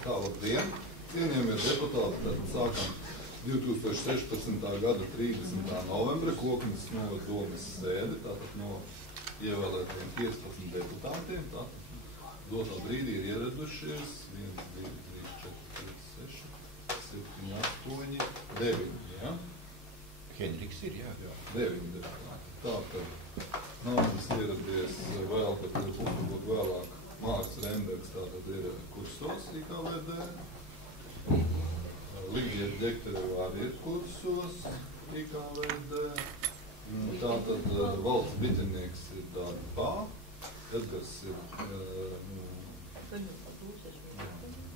Tā, labdien, cienījamie deputāti, tad sākam 2016. gada 30. novembra Koknes novada domes sēdi, tātad no ievēlētajiem 15 deputātiem, tātad dotā brīdī ir ieradušies 1, 2, 3, 4, 5, 6, 7, 8, 9, ja? Henriks ir, jā. 9 deputāti. Tātad nav mums ieradies vēl, bet būt vēlāk Mārcis Rembergs, tātad ir kursos IKVD. Ligija Ģektereva arī ir kursos IKVD. Tātad valsts biķernieks ir darbā. Edgars ir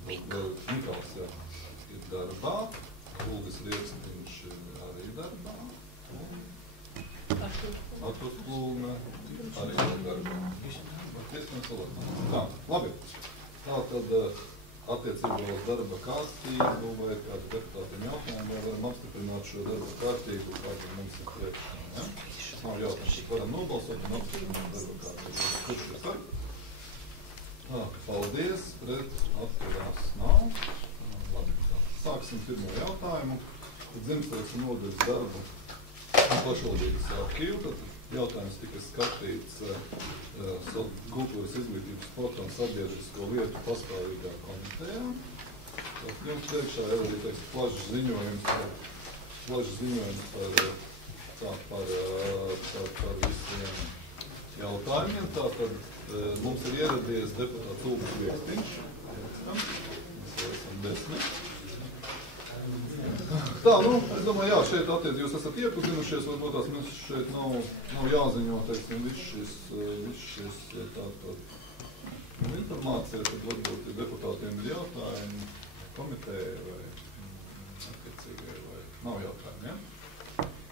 Mikals, jā, ir darbā. Ulvis Riekstiņš arī darbā. Arturs Plūme arī ir darbā. Tā, labi. Tā tad attiecībā uz darba kārtību vai kādu deputātiem jautājumu, vai varam apstiprināt šo darba kārtību, kāda mums ir priekšā. Ja? Nav jautājums, varam nobalsot un apstiprināt darba kārtību. Kurš ir par? Tā, paldies, pret atturās nav. Labi. Sāksim pirmo jautājumu. Dzimstības un nodaļas darbu pašvaldības arhīvu. Tad jautājums tika skatīts kultūras izglītības, sporta un sabiedrisko lietu pastāvīgā komitejā. Tad jums priekšā ir arī plašs ziņojums par visiem jautājumiem. Tātad mums ir ieradies deputāts Ulvis Riekstiņš. Mēs esam 10. Tā, es domāju, jā, šeit attiecīgi jūs esat iepazinušies, varbūt tās mums šeit nav jāziņo, teiksim, viss šis tātad informācija, tad varbūt deputātiem ir jautājumi komiteja vai attiecīgai, vai nav jautājumi, ja?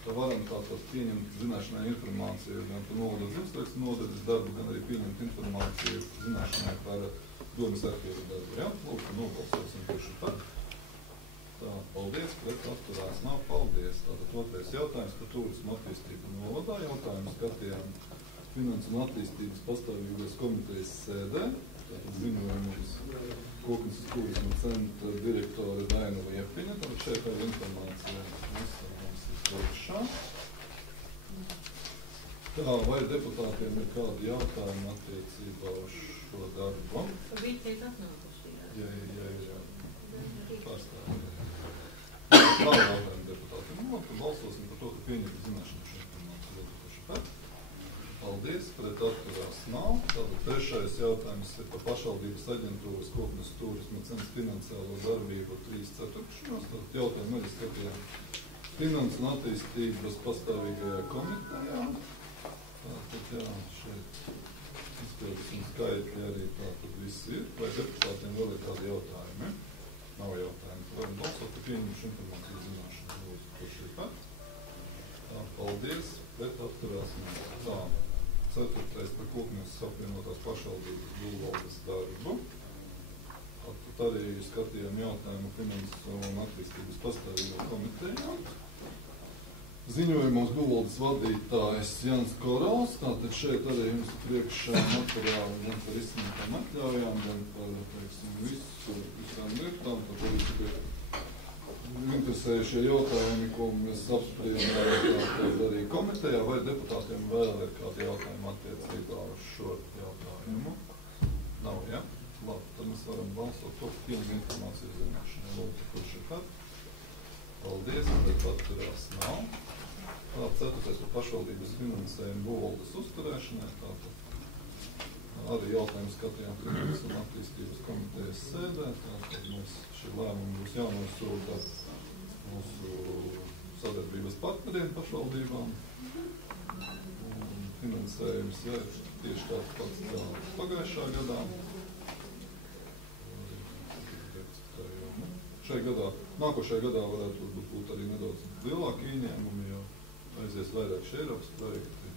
Tā varam tātad pieņemt zināšanai informāciju gan par novadas dzimstības nodaļas darbu, gan arī pieņemt informāciju zināšanai par domes arhīvu darbu, ja? Lūdzu, nobalsosim tieši par. Tā, paldies, pret atturās nav, paldies. Tātad otrais jautājums par turismu attīstību novadā. Jautājumu skatījām Finanses un attīstības pastāvīgās komitejas sēdē. Tātad ziņojums Koknes turisma centra direktore Daina Liepiņa. Tātad šeit ir informācija mums ir priekšā. Tā, vai deputātiem ir kādi jautājumi attiecībā uz šo darbu? Viņi tiek atnākuši. Jā. Pārstāvīgi. Nav jautājumu deputātiem. Tad balsosim par to, ka pieņem zināšanu šo informāciju. Paldies, pret atturās nav. Tātad trešais jautājums ir par pašvaldības aģentūras Koknes turisma centra finansiālo darbību 3/4. Tātad jautājumu arī skatījām Finanses un attīstības pastāvīgajā komitejā. Tātad jā, šeit izpildīsim skaitļi arī tātad viss ir. Vai deputātiem vēl ir kādi jautājumi? Nav jautājumu. Varam balsot, ka pieņemšu informāciju zināšanu. Lūdzu, kurš ir par? Tā, paldies, bet atturās nav. Tā, ceturtais par Koknes apvienotās pašvaldības būvvaldes darbu. Tad arī skatījām jautājumu Finanses un attīstības pastāvīgā komitejā. Ziņojumos būvvaldes vadītājs Jans Korals. Tātad šeit arī jums priekšā materiāli gan par izsniegtām atļaujām, gan par, teiksim, visām lietām. Tad arī interesējušie jautājumi, ko mēs apspriedām arī komitejā, vai deputātiem vēl ir kādi jautājumi attiecībā uz šo jautājumu? Nav, ja? Labi, tad mēs varam balsot to, ka pieņem informāciju zināšanai. Lūdzu, kurš ir par? Paldies, bet atturās nav. Tā, ceturtais par pašvaldības finansējumu būvvaldes uzturēšanai. Tātad arī jautājumu skatījām Finanses un attīstības komitejas sēdē. Tātad mums šī lēmuma būs jānosūta mūsu sadarbības partneriem pašvaldībām. Un finansējums, jā, tieši tāds pats kā pagājušā gadā. Nākošajā gadā varētu būt arī nedaudz lielāki ieņēmumi, jo aizies vairāk šie Eiropas projekti,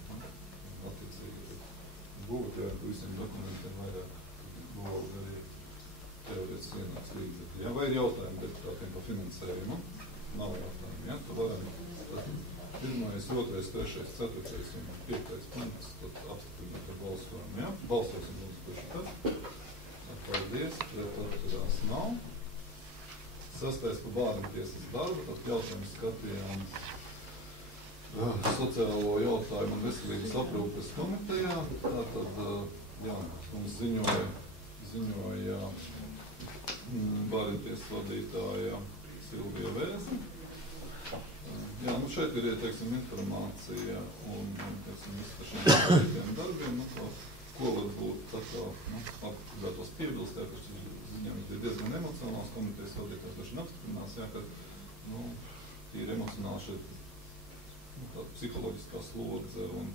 attiecīgi būtu, jā, visiem dokumentiem vairāk būtu arī teorētiski ienāks līdzekļi. Jā, vai ir jautājumi deputātiem par finansējumu? Nav jautājumi, jā, tu varam. Tad 1., 2., 3., 4. un 5. punkts, tad apstiprināt ar balsojumu, jā. Balsosim mums kurš tad. Paldies. Paldies, pret atturās nav. 6. par bērnu tiesas darbu, tad jautājumu skatījām sociālo jautājumu un veselības aprūpes komitejā. Tātad, mums ziņoja bērnu tiesas vadītāja Silvija Vēze. Šeit ir, informācija un, par šiem darbiem, ko varbūt atkal, gribētos piebilst, ka šis ziņojums ir diezgan emocionāls, komitejas vadītājs droši apstiprinās, ka, ir emocionāli šeit, tāda psiholoģiskā slodze un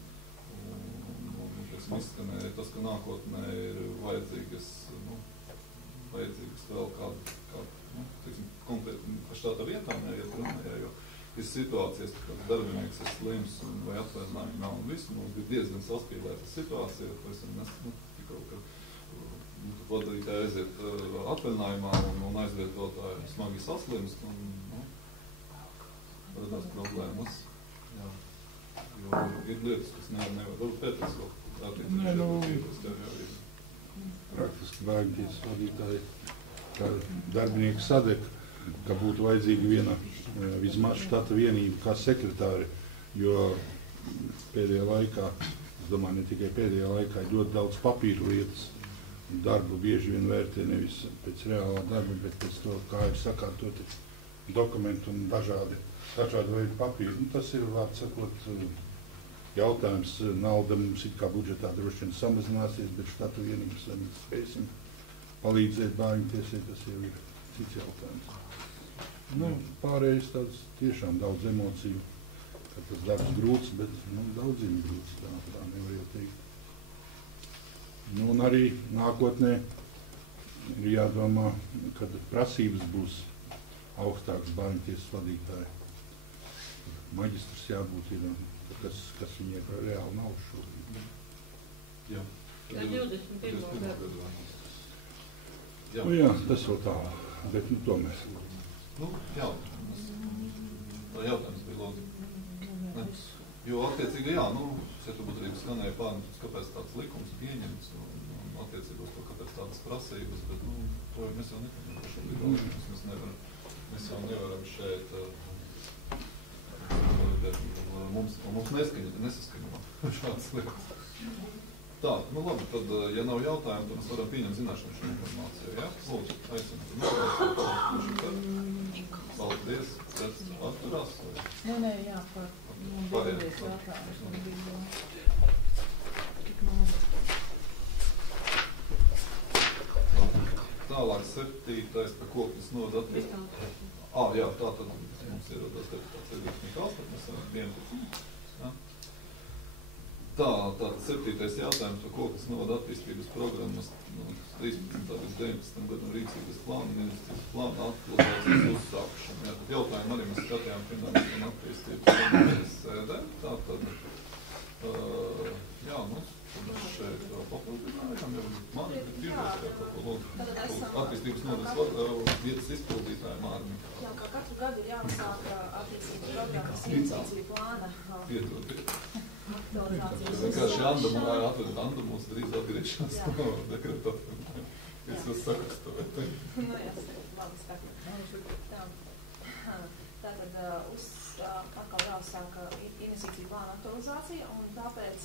izskanēja tas, ka nākotnē ir vajadzīgas vēl kāda, konkrēti štāta vietā neiet runājā, jo ir situācijas, kad darbinieks ir slims vai atvaļinājumi nav un visu, mums ir diezgan saspīlēta situācija, ka vadītāji aiziet atvaļinājumā un aizvietotāji smagi saslimst un radās problēmas. Jo ir lietas, kas nevar varbūt pētās vēl attiecīgi. Praktiski bērnties vadītāji, kā darbinieki sadek, ka būtu vajadzīga viena vismaz štata vienība kā sekretāri, jo pēdējā laikā, es domāju, ne tikai pēdējā laikā, ir ļoti daudz papīru lietas. Darbu bieži vien vērtē nevis pēc reālā darba, bet pēc to, kā ir sakārtoti dokumenti un dažādi veidi papīri. Tas ir, vārds sakot, jautājums. Nauda mums it kā budžetā droši vien samazināsies, bet štatu vienības mēs spēsim palīdzēt bērnu tiesai, tas jau ir cits jautājums. Pārējais tāds tiešām daudz emociju, ka tas darbs grūts, bet daudziem grūts, tā nevar jau teikt. Un arī nākotnē ir jādomā, kad prasības būs augstāks bērnu tiesas vadītāji. Maģistrs jābūt ir, kas viņiem reāli nav šobrīd. Jā, 21. gadu. Jā, tas vēl tā, bet tomēr. Jautājums bija lūdzu. Jo attiecīgi, šeit būtu arī skanēja pārnums, kāpēc tāds likums pieņemts un attiecīgi uz to, kāpēc tādas prasības, bet, to mēs jau nepaņemam šobrīd. Mēs jau nevaram šeit, mums nesaskaņo šāds likums. Tā, labi, tad, ja nav jautājumu, tad mēs varam pieņemt zināšanu šo informāciju, jā? Lūdzu, aicinu. Paldies, pēc atturās? Nē, jā, paldies jautājumus. Tālāk 7. par koknes nodu attīstību. Jā, tā tad mums ierodās deputāts Edgars Mikals, tad mēs varam 11. Tātad 7. jautājums par koknes nodu attīstības programmas 13. līdz 19. gadam rīcības plānu un investīcijas plānu aktualizācijas uzsākšanu. Tad jautājumu arī mēs skatījām finanses un attīstības komitejas sēdē. Tātad, mēs šeit papildinājām, jau man ir pirmais attīstības nodaļas vietas izpildītāja Mārmi. Jā, kā katru gadu ir jāuzsāk attīstības programmas investīciju plāna. Vienkārši Anda mums drīz atgriešanās no dekreta. Es jūs sakas to vērtē. Labi, tā. Tātad atkal jāuzsāk investīciju plāna aktualizācija, un tāpēc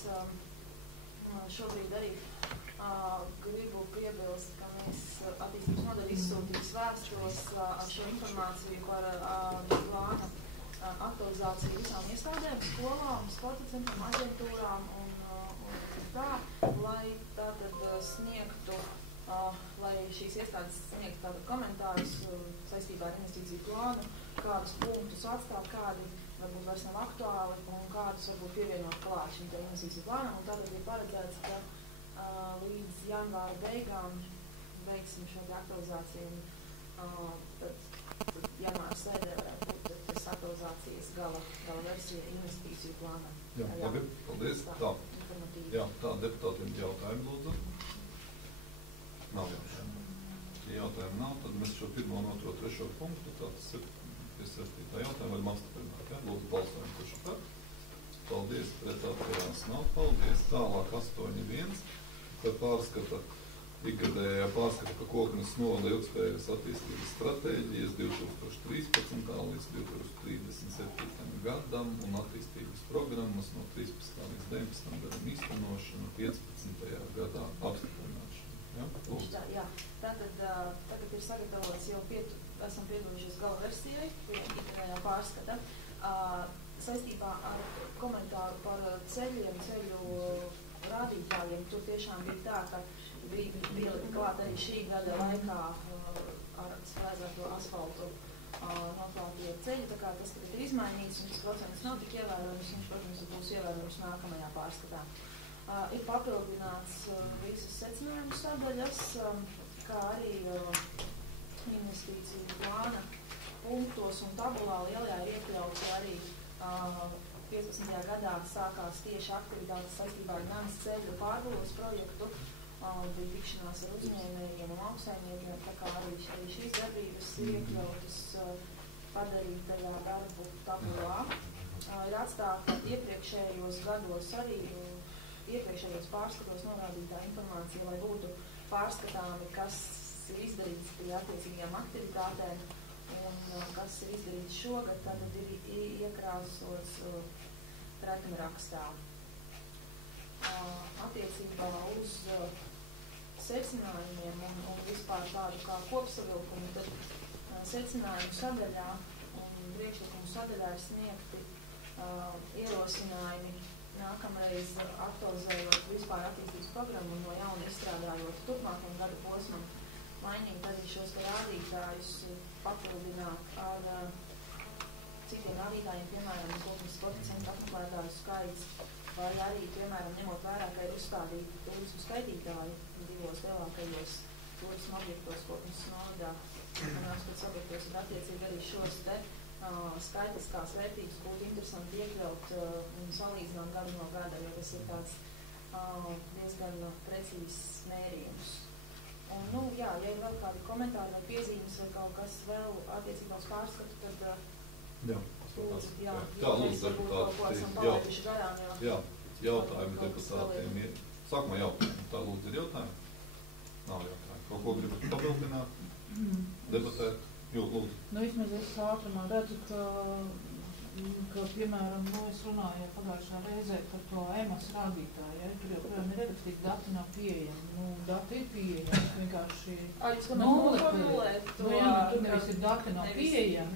šobrīd arī gribu piebilst, ka mēs attīstības nodaļa izsūtīs vēstules ar šo informāciju par plāna aktualizāciju visām iestādēm, skolām, sporta centrām, aģentūrām un tā, lai tātad sniegtu, lai šīs iestādes sniegtu tātad komentārus saistībā ar investīciju plānu, kādus punktus atstāt, kādi varbūt vairs nav aktuāli un kādus varbūt pievienot klāt šim te investīciju plānam. Un tātad ir paredzēts, ka līdz janvāra beigām veiksim šo te aktualizāciju. Tad janvāra sēdē varētu būt tas aktualizācijas gala versija investīciju plānā. Jā, labi, paldies. Tā, deputātiem jautājumi lūdzu. Nav jautājumu. Ja jautājumu nav, tad mēs šo 1., 2., 3. punktu, tāds 7. jautājumu varam apstiprināt. Lūdzu, balsojam, kurš ir par. Paldies, pret atturās nav. Paldies. Tālāk 8.1. Par pārskata ikgadējā pārskata par Koknes novada ilgspējīgas attīstības stratēģijas 2013. līdz 2037. gadam un attīstības programmas no 13. līdz 19. gadam īstenošanu 15. gadā apstiprināšanu. Ja? Jā. Tātad tagad ir sagatavots jau esam piedalījušies gala versijai, ikgadējā pārskata. Saistībā ar komentāru par ceļiem, ceļu rādītājiem, tur tiešām bija tā, ka bija pielika klāt arī šī gada laikā ar sprēzēto asfaltu noklātie ceļi, tā kā tas tagad ir izmainīts un tas procents nav tik ievērojams, viņš, protams, būs ievērojams nākamajā pārskatā. Ir papildināts visas secinājuma sadaļas, kā arī investīciju plāna punktos un tabulā lielajā ir iekļauts arī 15. gadā sākās tieši aktivitātes saistībā ar Nanas ceļu pārbūves projektu, bija tikšanās ar uzņēmējiem un lauksaimniekiem, tā kā arī šīs darbības ir iekļautas padarītajā darbu tabulā. Ir atstāta iepriekšējos gados arī, iepriekšējos pārskatos norādītā informācija, lai būtu pārskatāmi, kas ir izdarīts pie attiecīgajām aktivitātēm un kas ir izdarīts šogad, tad ir iekrāsots reklamrakstā. Attiecībā uz secinājumiem un vispār tādu kā kopsavilkumu, tad secinājumu sadaļā un priekšlikumu sadaļā ir sniegti ierosinājumi nākamreiz aktualizējot vispār attīstības programmu un no jauna izstrādājot turpmākajam gadu posmam, mainīt arī šos rādītājus, papildināt ar citiem rādītājiem, piemēram, Koknes koeficientu apmeklētāju skaits, vai arī, piemēram, ņemot vērā, ka ir uzstādīti turismu skaitītāji divos lielākajos turismu objektos Koknes novadā, un pēc objektos ir attiecīgi arī šos te skaitliskās vērtības būtu interesanti iekļaut un salīdzināt gadu no gada, jo tas ir tāds diezgan precīzs mērījums. Un, jā, ja ir vēl kādi komentāri vai piezīmes vai kaut kas vēl attiecībā uz pārskatu, tad lūdzu, jā, jautājumi deputātiem ir. Sākumā jautājumi. Tā lūdzu ir jautājumi? Nav jautājumi. Kaut ko gribat papildināt? Debatēt? Jo, lūdzu. Vismaz es ātrumā redzu, ka piemēram, es runāju pagājušā reizē par to EMAS rādītāju, ja? Tur joprojām ir ierakstīti, dati nav pieejami. Dati ir pieejami, vienkārši noformulēt to. Tur nevis ir dati nav pieejami,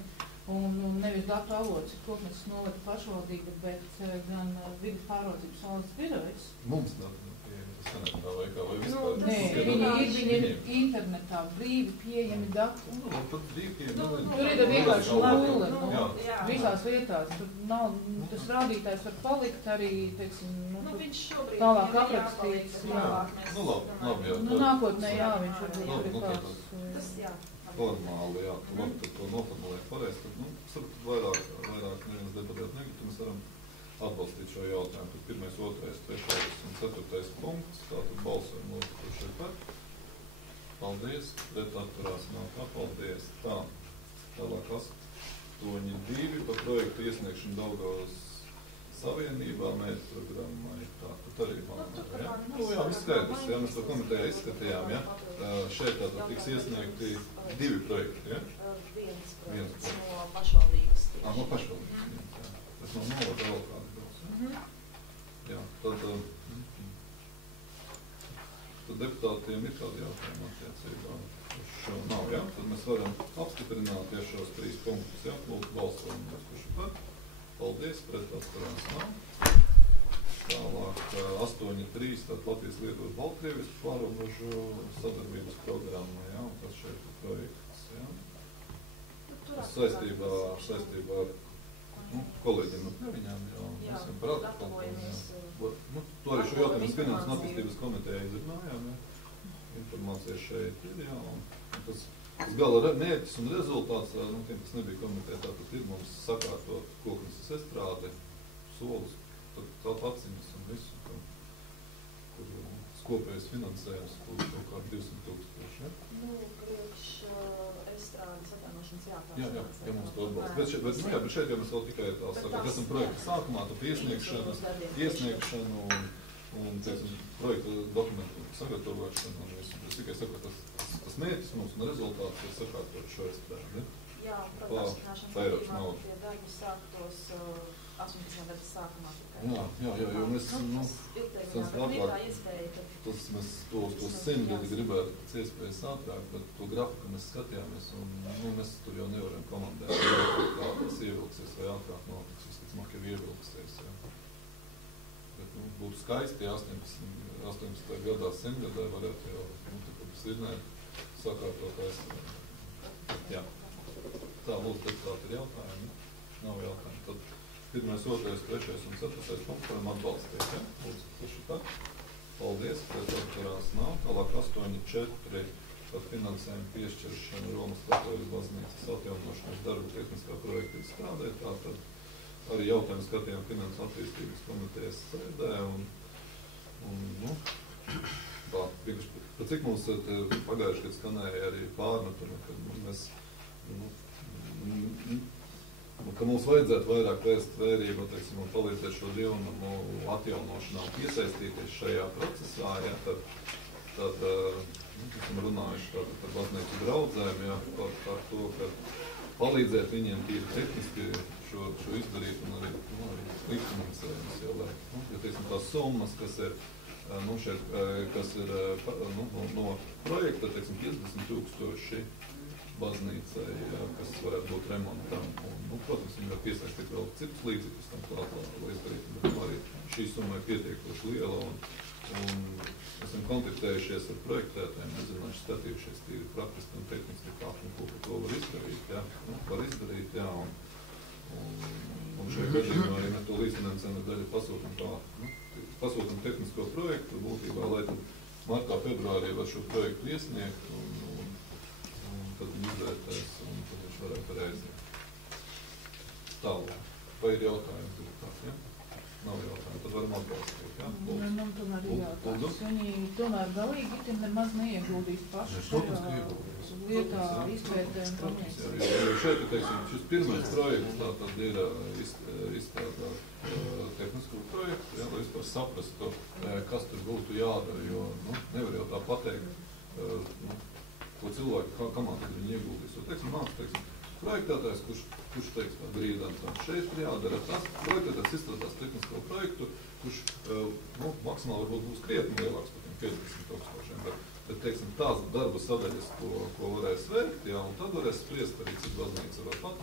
un nevis datu avots ir Koknes novada pašvaldība, bet gan vides pārvaldības valsts birojas. Mums dati nav pieejami, tas sanākā vai kā, vai vispār? Nē, viņiem ir internetā brīvi pieejami dati. Pat brīvi pieejami. Tur ir vienkārši nulle, visās vietās. Tur nav, tas rādītājs var palikt arī, teiksim, viņš šobrīd tālāk aprakstīts. Labi, jā. Nākotnē, jā, viņš varbūt ir kāds. Tas, jā. Formāli, jā. Labi, tad to noformulēt pareizi. Tad, sapratu, vairāk neviens debatēt negribu, mēs varam atbalstīt šo jautājumu. Tad 1., 2., 3. un 4. punkts. Tātad balsojam notikušai par. Paldies. Pret atturās nav kā. Paldies. Tā. Tālāk 8.2 par projektu iesniegšanu Daugavas Savienībā mērķu programmai. Tā, tad arī manā, ja? Jā, viss skaidrs, ja? Mēs to komitejā izskatījām, ja? Šeit tātad tiks iesniegti 2 projekti, ja? Viens projekts no pašvaldības. No pašvaldības, jā. Tas no novada vēl kāda būs, ja? Jā, tad deputātiem ir kādi jautājumi attiecībā uz šo nav, ja? Tad mēs varam apstiprināt, ja šos 3 punktus, ja? Lūdzu balsojumu, kurš ir par. Paldies, pret atturās nav. Tālāk 8.3, tad Latvijas-Lietuvas Baltkrievijas pārobežu sadarbības programma, jā, un tas šeit ir projekts, jā. Tas saistībā ar kolēģiem no Pļaviņām, jā, mēs esam par atkārtojumu. To arī šo jautājumu Finanses un attīstības komitejā izrunājām, jā. Informācija šeit ir, jā, un tas gala mērķis un rezultāts, tiem, kas nebija komitē, tātad ir mums sakārtot Koknes estrāde, solis, tad atziņas un visu, kur kopējais finansējums būtu kaut kā 200,000, ja? Priekš estrādes atjaunošanas Jā, mums to atbalsta. Bet šeit jau mēs vēl tikai tā sakot, esam projekta sākumā, tad iesniegšanu un teiksim, projekta dokumentu sagatavošanu un visu. Tas tikai saku, tas mērķis mums un rezultāts ir sakārtot šo iestādi. Jā, protams, apstiprināšana tie darbi sāktos 18. gada sākumā tikai. Jā, jo mēs, mēs tos 100 gadi gribētu pēc iespējas ātrāk, bet to grafiku mēs skatījāmies, un mēs tur jau nevaram komandēt, kā tas ievilksies vai ātrāk notiks, visticamāk jau ievilksies. Bet, būtu skaisti, ja 18. gadā, 100 gadā varētu jau, svirnēt, sakārtot aizstāvēt. Jā. Tā būtu deputāti ir jautājumi, nav jautājumi. Tad 1., 2., 3. un 4. punkts varam atbalstīt, ja? Lūdzu, taši tā. Paldies, pēc atturās nav. Tālāk 8.4. par finansējumu piešķiršanu Romas katoļu baznīcas atjaunošanas darbu tehniskā projekta izstrādē. Tātad arī jautājumu skatījām Finanses attīstības komitejas sēdē un tā, vienkārši, cik mums pagājuši, kad skanēja arī pārmetumi, kad mēs ka mums vajadzētu vairāk vērst vērību, teiksim, un palīdzēt šo dievnamu atjaunošanā un piesaistīties šajā procesā, ja, tad esam runājuši par baznīcu draudzēm, ja, par to, ka palīdzēt viņiem tīri tehniski šo izdarīt un arī līdzfinansējums, jo, teiksim, tās summas, kas ir šeit, kas ir no projekta, teiksim, 50,000 baznīcai, kas varētu būt remontam. Un, protams, viņi var piesaistīt vēl citus līdzekļus tam klāt, lai izdarītu, bet arī šī summa ir pietiekoši liela. Un esam kontaktējušies ar projektētājiem, nezinājuši skatījušies tīri praktiski un tehniski, kā ko to var izdarīt, jā. Un šajā gadījumā, ja mēs to līdzfinansējumu daļu pasūtam tehnisko projektu, būtībā, lai tad martā, februārī var šo projektu iesniegt, un tad viņi izvērtēs, un tad viņš varētu reiziet. Tālāk. Vai ir jautājums deputāti, ja? Nav jautājumu, tad varam atbalstīt, ja? Man tomēr ir jautājums. Viņi tomēr galīgi itin nemaz neieguldīs paši šajā vietā, izvērtē un tamīs. Jo šeit, teiksim, šis pirmais projekts tātad ir izstrādāt tehnisko projektu, ja, lai vispār saprastu, kas tur būtu jādara, jo nevar jau tā pateikt, ko cilvēki, kamā tad viņi ieguldīs. Jo, teiksim, projektētājs, kurš teiks tā brīdām, šeit ir jādara tas, projektētājs izstrādās tehnisko projektu, kurš maksimāli varbūt būs krietni lielāks par 50,000, bet teiksim, tās darba sadaļas, ko varēs veikt, jā, un tad varēs spriest arī, cik baznīca var pat,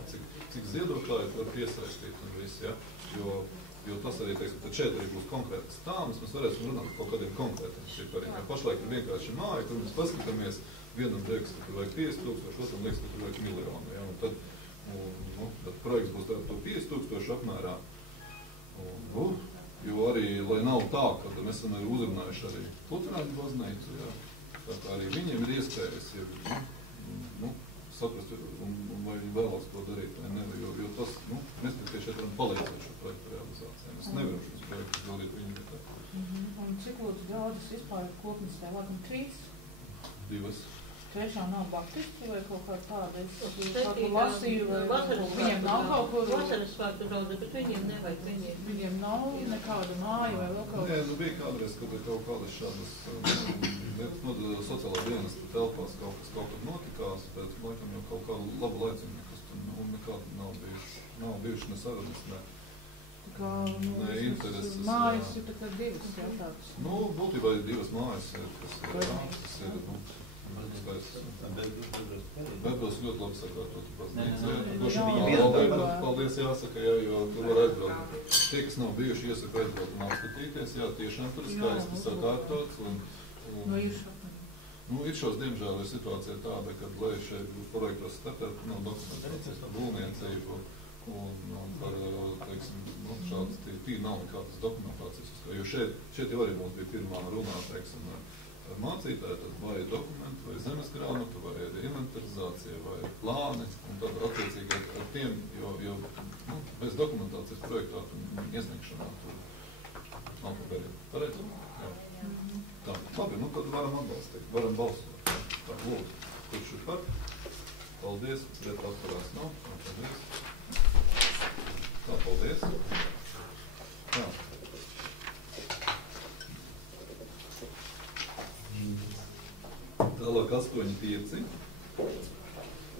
cik ziedotāji var piesaistīt un viss, jā, jo tas arī, teiksim, tad šeit arī būs konkrētas tāmas, mēs varēsim runāt par kaut kādiem konkrētiem šipariem. Pašlaik ir vienkārši māja, kur mēs paskatāmies, vienam liekas, ka tur vajag 50,000, otram liekas, ka tur vajag 1 miljonu, ja, un tad projekts būs to 50,000 apmērā. Jo arī, lai nav tā, ka mēs esam arī uzrunājuši arī Luterāņu baznīcu, ja, tā kā arī viņiem ir iespējas, ja, saprast, un vai viņi vēlas to darīt, vai ne, jo tas, mēs tikai šeit varam palīdzēt šo projektu realizācijā. Mēs nevaram šos projektus dodīt viņu vietā. Un cik lūdzu gādas vispār kopnes tā laikam 3? 2. Tiešām nav baptisti vai kaut kā tāda, kādu lasīju, vai viņiem nav kaut kur... Vasaras svētku draudze, bet viņiem nevajag, viņiem nav nekāda māja vai vēl kaut Nē, bija kādreiz, kad ir kaut kādas šādas sociālā dienesta telpās kaut kas notikās, bet laikam jau kaut kādu labu laiciņu, kas tur nekādu nav bijuši ne sarunas, ne intereses. Mājas ir tā kā 2 jautātas. Būtībā ir 2 mājas, kas ir, Bēbels ļoti labi sakārtot baznīca. Paldies jāsaka, jo tur var aizbraukt. Tie, kas nav bijuši, iesaka aizbraukt un apskatīties, tiešām tur skaisti sakārtots. Ir šos, diemžēl, ir situācija tāda, ka, lai šeit būs projektos startēt, nav dokumentācijas par būvniecību un par, teiksim, šādas tīri nav nekādas dokumentācijas. Jo šeit jau arī mums bija pirmā runā, teiksim, ar mācītāju, tad vai dokumenti, vai zemes grāmatu, vai inventarizācija, vai plāni, un tad attiecīgi ar tiem, jo bez dokumentācijas projektātu un iesniegšanā tur nav pabeigta. Pareizi? Jā. Tā, labi, tad varam atbalstīt, varam balsot. Tā, lūdzu, kurš ir par? Paldies, bet atturās nav. Paldies. Tā, paldies. Tā. Tālāk 8.5.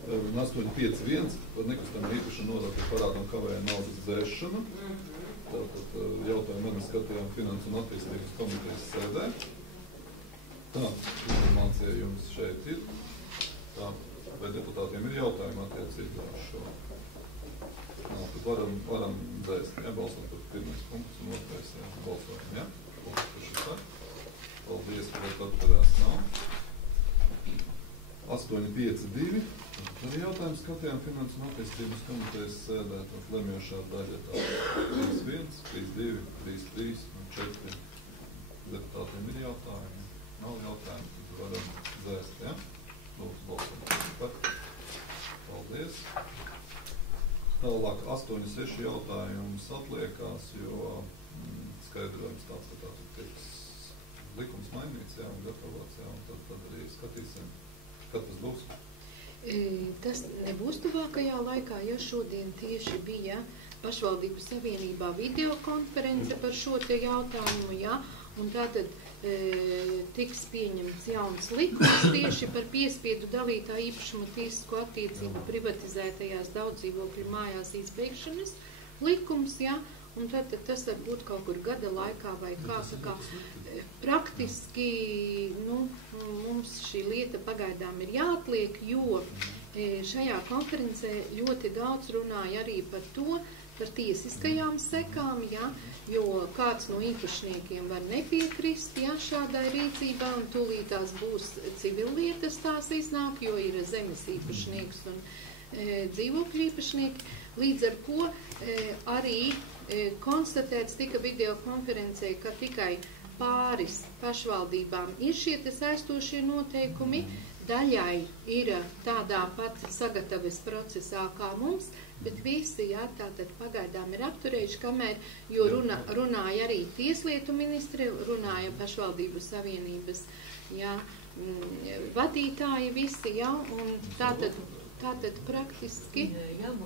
Un 8.5.1 par nekustamo īpašumu nodokļu parādām kavēja naudas dzēšanu. Tātad jautājumu mēs skatījām Finansu un attīstības komitejas sēdē. Tā, informācija jums šeit ir. Tā, vai deputātiem ir jautājumi attiecībā uz šo? Tad varam dzēst, ja, balsot par pirmais punkts un otrais balsojam, ja? Kurš ir tā? Paldies, ka atturās nav. 8.5.2. Arī jautājums skatījām Finansu un attīstības komitejas sēdē, tad lemjošā daļa tā 3.1, 3.2, 3.3 un 4. Deputātiem ir jautājumi. Nav jautājumi, tad varam dzēst, ja? Lūdzu, balsojam par. Paldies. Tālāk 8.6 jautājums atliekās, jo skaidrojums tāds, ka tāds tiks likums mainīts, jā, un gatavots, jā, un tad arī skatīsim, kad tas būs. Tas nebūs tuvākajā laikā, ja šodien tieši bija pašvaldību savienībā videokonference par šo te jautājumu, jā, un tātad tiks pieņemts jauns likums tieši par piespiedu dalītā īpašuma tiesisko attiecību privatizētajās daudzdzīvokļu mājās izbeigšanas likums, jā, un tad tas var būt kaut kur gada laikā vai kā sakā. Praktiski, mums šī lieta pagaidām ir jāatliek, jo šajā konferencē ļoti daudz runāja arī par to, par tiesiskajām sekām, ja, jo kāds no īpašniekiem var nepiekrist, ja, šādai rīcībā, un tūlīt tās būs civillietas tās iznāk, jo ir zemes īpašnieks un dzīvokļu īpašnieki, līdz ar ko arī konstatēts tika videokonferencē, ka tikai pāris pašvaldībām ir šie saistošie noteikumi, daļai ir tādā pat sagatavas procesā kā mums, bet visi, jā, tātad pagaidām ir apturējuši, kamēr, jo runāja arī tieslietu ministri, runāja pašvaldību savienības, jā, vadītāji visi, jā, un tātad praktiski, jā, un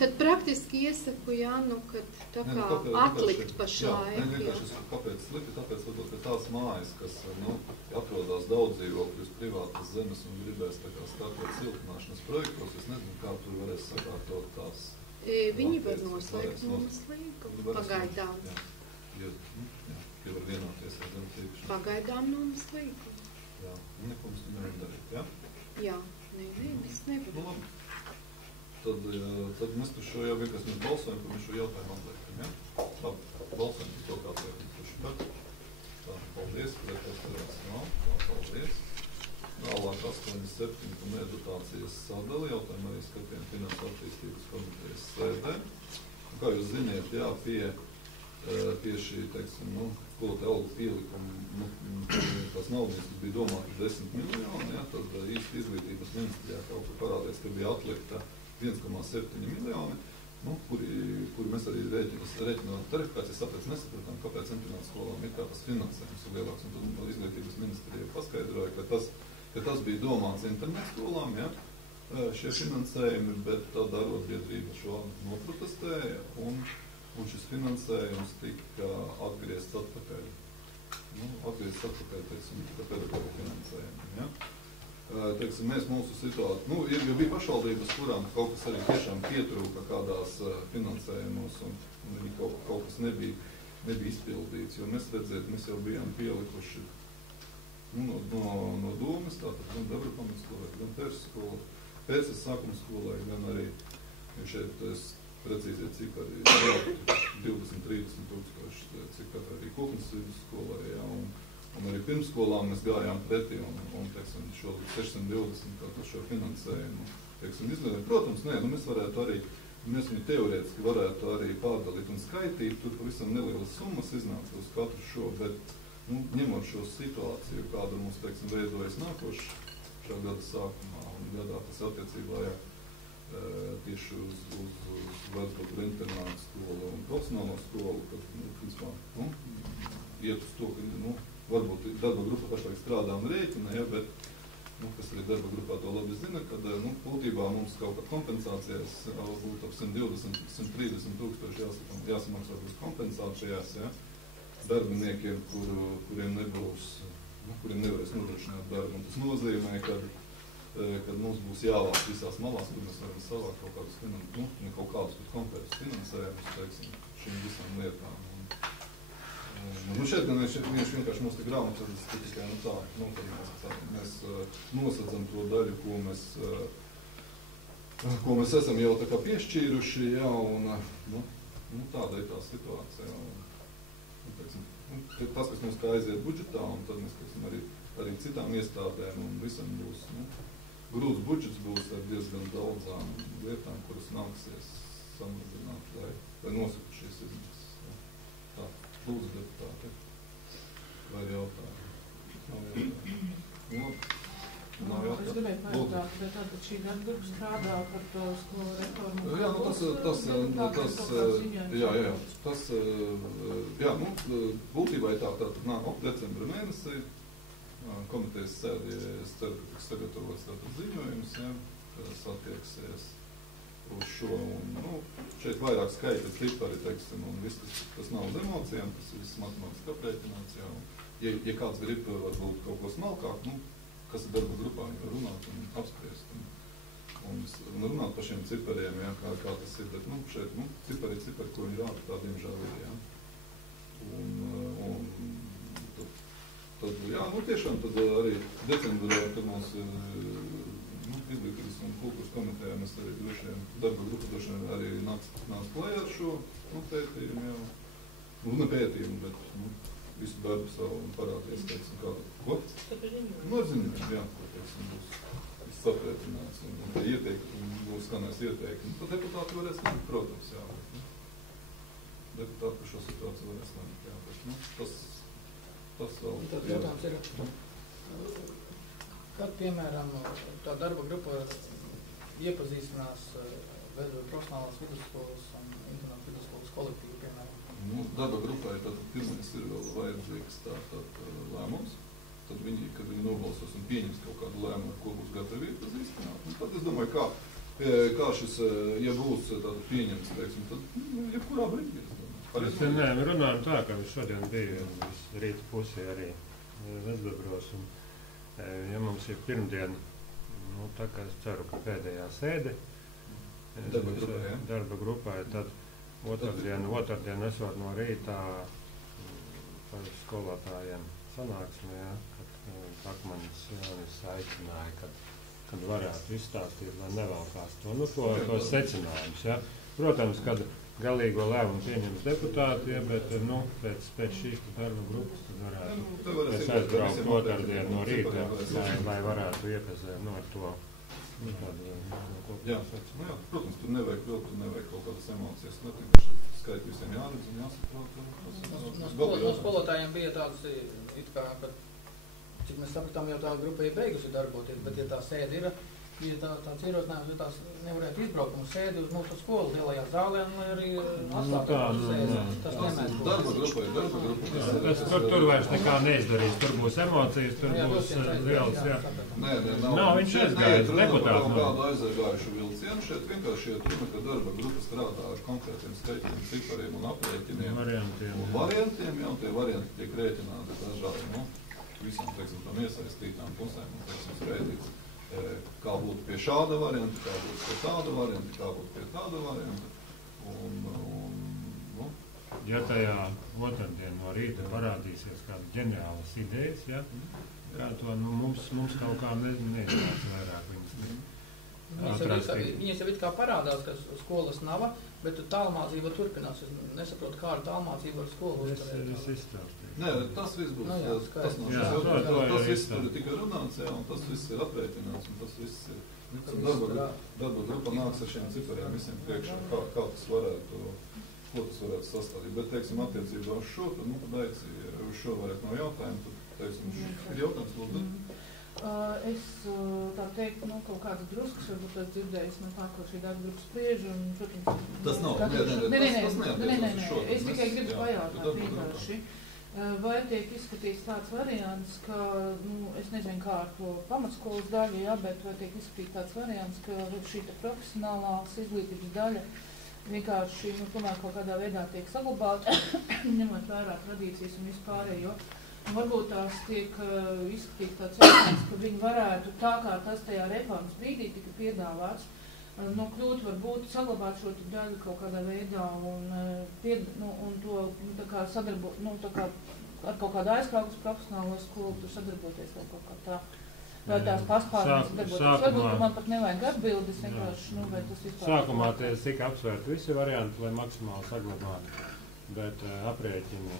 tad praktiski iesaku, jā, kad tā kā atlikt pašlaik. Vienkārši kāpēc slikti, tāpēc varbūt, ka tās mājas, kas, atrodās daudzdzīvokļus privātas zemes un gribēs tā kā startot siltināšanas projektos, es nezinu, kā tur varēs sakārtot tās. Viņi var noslēgt noslēgumu, pagaidām. Jā, var vienoties ar zemes īpašumu. Pagaidām noslēgumu. Jā, un neko mums nevar darīt, jā? Jā, mēs nevaram. Tad mēs par šo jau vienkārši mēs balsojam, par šo jautājumu atliekam, ja? Labi, balsojam par to, kā atliekam par šo par. Tā, paldies, pretesturās nav, tā, paldies. Tālāk 8.7. un edutācijas sadali, jautājumu arī skatījām Finansu attīstības komitejas sēdē. Un kā jūs ziniet, jā, pie šī, teiksim, skolotāju algu pielikumu, tās naudas, kas bija domāti 10 miljoni, jā, tad īsti izglītības ministrijā kaut kur parādīts, ka bija atlikta 1,7 miljoni, kuri mēs arī rēķinot tarifikācijas, tāpēc nesapratām, kāpēc internatu skolām ir kā tas finansējums ir lielāks. Un tad izglītības ministrija paskaidroja, ka tas bija domāts internetu skolām, ja, šie finansējumi, bet tad arotbiedrība šo noprotestēja, un šis finansējums tika atgriezts atpakaļ. Teiksim, pedagoģu finansējumu, ja. Teiksim, mēs mūsu situāciju, jo bija pašvaldības, kurām kaut kas arī tiešām pietrūka kādās finansējumos, un viņi kaut kas nebija izpildīts, jo mēs redzēt, mēs jau bijām pielikuši no domas, tātad gan Debra pamatskolai, gan Pērsas sākuma skolai, gan arī, šeit precīzie cipari 20-30 tūkstoši, cik arī Koknes vidusskolai, ja, un arī pirmsskolām mēs gājām pretī un teiksim, šo 620 šo finansējumu, teiksim, izdarīt. Protams, mēs varētu arī, mēs viņu teorētiski varētu arī pārdalīt un skaitīt, tur pavisam nelielas summas iznākt uz katru šo, bet, ņemot šo situāciju, kāda mums, teiksim, veidojas šā gada sākumā un gadā, tas attiecībā, jā, tieši uz vecāku internātu skolu un profesionālo skolu, kad, iet uz to, ka, varbūt darba grupa pašlaik strādā un rēķina, ja, bet, kas arī darba grupā to labi zina, kad, būtībā mums kaut kā kompensācijas būtu ap 120-130 tūkstoši jāsamaksā būs kompensācijās, ja, darbiniekiem, kuriem nebūs kuriem nevarēs nodrošināt darbu. Un tas nozīmē, kad mums būs jāvāc visās malās, kur mēs varam savākt kaut kādus ne kaut kādus, bet konkrētus finansējumus, teiksim, šīm visām lietām. Šeit viņš vienkārši mums tik grāmatas, tikai tā, kad mēs nosacam to daļu, ko mēs esam jau tā kā piešķīruši, jā, un tāda ir tā situācija. Un, teiksim, tas, kas mums kā aiziet budžetā, un tad mēs, teiksim, arī citām iestādēm, un visam būs, grūts budžets būs ar diezgan daudzām lietām, kuras nāksies samazināt, lai nosaka šīs izmaksas. Tā, lūdzu deputāti. Vai jautājumi? Nav Es gribēju pajautāt, bet tātad šī darba grupa strādā par to skolu reformu. Būtībā ir tātad nāk decembra mēnesī, komitejas sēdē, es ceru, ka tiks sagatavots tātad ziņojums, kas attieksies uz šo, un, šeit vairāk skaita cipari, teiksim, un viss, tas nav uz emocijām, tas viss matemātiski aprēķināts, jā. Ja kāds grib varbūt kaut ko smalkāk, kas ir darba grupā, jau runāt un apspriest, un runāt par šiem cipariem, jā, kā tas ir, bet, šeit, cipari, ko viņi rāda, tā diemžēl ir, jā. Un tad, jā, tiešām tad arī decembrā, kad mums izglītības un kultūras komitejā mēs arī droši vien, darba grupa droši vien arī nāc klajā ar šo pētījumu, jā. Ne pētījumu, bet visu darbu savu un parādīs, teiksim, kādu, ko? Ar ziņojumu, jā, ko, teiksim, būs saprēķināts un tie ieteikumi, būs skanēs ieteikumi. Tad deputāti varēs lemt, protams, jā. Deputāti par šo situāciju varēs lemt, jā, bet, tas vēl. Tad jautājums ir, kad, piemēram, tā darba grupa iepazīstinās profesionālās vidusskolas un internatu vidusskolas kolektīvu, piemēram? Darba grupai tātad pirmais ir vēl vajadzīgs tātad lēmums, tad kad viņi nobalsos un pieņems kaut kādu lēmumu, ar ko būs gatavi iepazīstināt. Un tad es domāju, kā šis, ja būs tātad pieņems, teiksim, tad jebkurā brīdī. Mēs runājam tā, ka šodien bija rīta pusē arī Vecbebros, un ja mums ir pirmdien, tā kā es ceru, ka pēdējā sēde darba grupā, tad otrdien esot no rītā par skolotājiem sanāksmē, kad Akmanis Jānis aicināja, kad varētu izstāstīt, lai nevalkās to secinājumus. Ja. Protams, kad galīgo lēmumu pieņems deputāti, ja, bet pēc šīs darba grupas tad varētu aizbraukt otrdien no rīta, lai varētu iepazēt ar to. Jā, protams, tur nevajag kaut kādas emocijas, skaiti visiem jāredz un jāsaprot. No skolotājiem bija tāds, cik mēs sapratām, jau tā grupa ir beigusi darboties, bet ja tā sēde ir, ja tāds ierosinājums, ja tās nevarētu izbraukt un sēdi uz mūsu skolu lielajā zālē, un arī atstāt sēdi. Tas nemēs būt. Darba grupa. Tur vairs nekā neizdarīs. Tur būs emocijas, tur būs liels, jā. Nav viņš aizgājis deputāti. Kādu aizgājušu vilcienu šeit vienkārši iet runa, ka darba grupa strādā ar konkrētiem skaitļiem, cipariem un aprēķiniem. Variantiem, jā, un tie varianti tiek rēķināti dažādi, visam, teiksim, tam iesaistītām pusēm, un, teiksim, rēķīts. Kā būtu pie šāda varianta, kā būtu pie tāda varianta, kā būtu pie tāda varianta. Ja tajā otrdien no rīta parādīsies kāda ģeniālas idejas, ja, kā to, mums kaut kā neizmēs vairāk viņas. Viņas jau it kā parādās, ka skolas nav, bet tālmācība turpinās. Es nesaprotu, kāda tālmācība ar skolu uzturēt. Nē, tas viss būs. Tas viss tur ir tikai runāts, jā, un tas viss ir aprēķināts, un tas viss ir. Darba grupa nāks ar šiem cipariem visiem priekšā, kā tas varētu, ko tas varētu sastādīt. Bet, teiksim, attiecībā uz šo, tad Daici, uz šo varētu nav jautājumu, tad, teiksim, ir jautājums, lūdzu. Es tā teikt, kaut kādas druskas varbūt es dzirdējis no tā, ko šī darba grupa spriež, un, protams... Tas nav, nē, es tikai gribu pajautāt vienkārši. Vai tiek izskatīts tāds variants, ka, es nezinu, kā ar to pamatskolas daļu, jā, bet vai tiek izskatīts tāds variants, ka šī profesionālās izglītības daļa vienkārši, tomēr kaut kādā veidā tiek saglabāta, ņemot vērā tradīcijas un vispārējo, Varbūt tās tiek izskatīt tāds jautājums, ka viņi varētu tā kā tas tajā reformas brīdī tika piedāvāts, kļūt varbūt saglabāt šo daļu kaut kādā veidā un to tā kā sadarbot, tā kā ar kaut kādu aizkraukas profesionālo skolu tur sadarboties vai kaut kā tā. Vai tās paspārnes sadarboties. Varbūt man pat nevajag atbildes vienkārši, vai tas vispār. Sākumā tika apsvērti visi varianti, lai maksimāli saglabātu, bet aprēķini,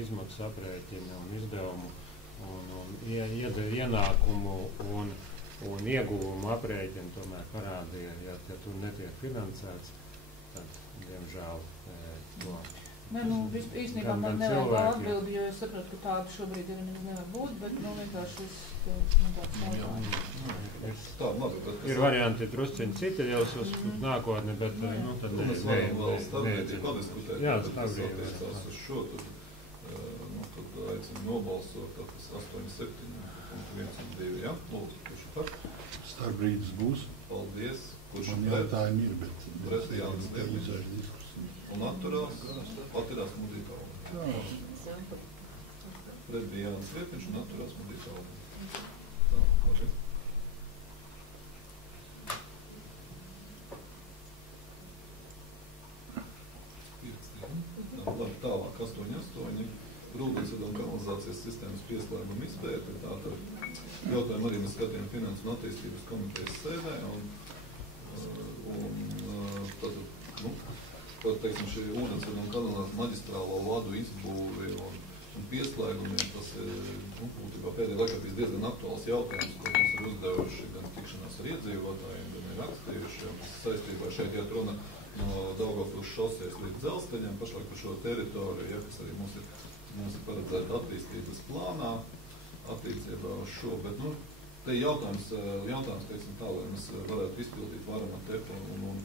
izmaksas aprēķini un izdevumu un ienākumu un ieguvumu aprēķini tomēr parādīja, ja tur netiek finansēts, tad, diemžēl, to. Īstenībā man nevajag atbildi, jo es sapratu, ka tādu šobrīd arī nevar būt, bet vienkārši man tāds jautājums. Ir varianti drusciņi citi jau uz nākotni, bet tad mēs varam vēl starpniecību padiskutēt, jā, bet tas attiecās uz šo, tad aicinu nobalsot, tad tas 8-7, 1 un 2, jā? Lūdzu, kurš par? Starpbrīdis būs. Paldies. Kurš Man jautājumi ir, bet pret Jānis Debis. diskusijas. Un atturās Mudītauga. Pret bija Jānis Liepiņš un atturās Mudītauga. Tā, labi. Labi, tālāk 8-8. Rūdens un kanalizācijas sistēmas pieslēguma izpēte. Tātad jautājumu arī mēs skatījām Finanses un attīstības komitejas sēdē. Teiksim, šī ūdens un kanalizācijas maģistrālo vadu izbūvi un pieslēgumiem, tas būtībā pēdējā laikā bija diezgan aktuāls jautājums, ko mums ir uzdevuši gan tikšanās ar iedzīvotājiem, gan ir rakstījuši. Saistībā šeit iet runa no Daugavpils šosejas līdz dzelzceļam, pašlaik par šo teritoriju, kas arī mums ir paredzēta attīstības plānā attiecībā uz šo, bet, te jautājums, teiksim tā, lai mēs varētu izpildīt varam ar tepu un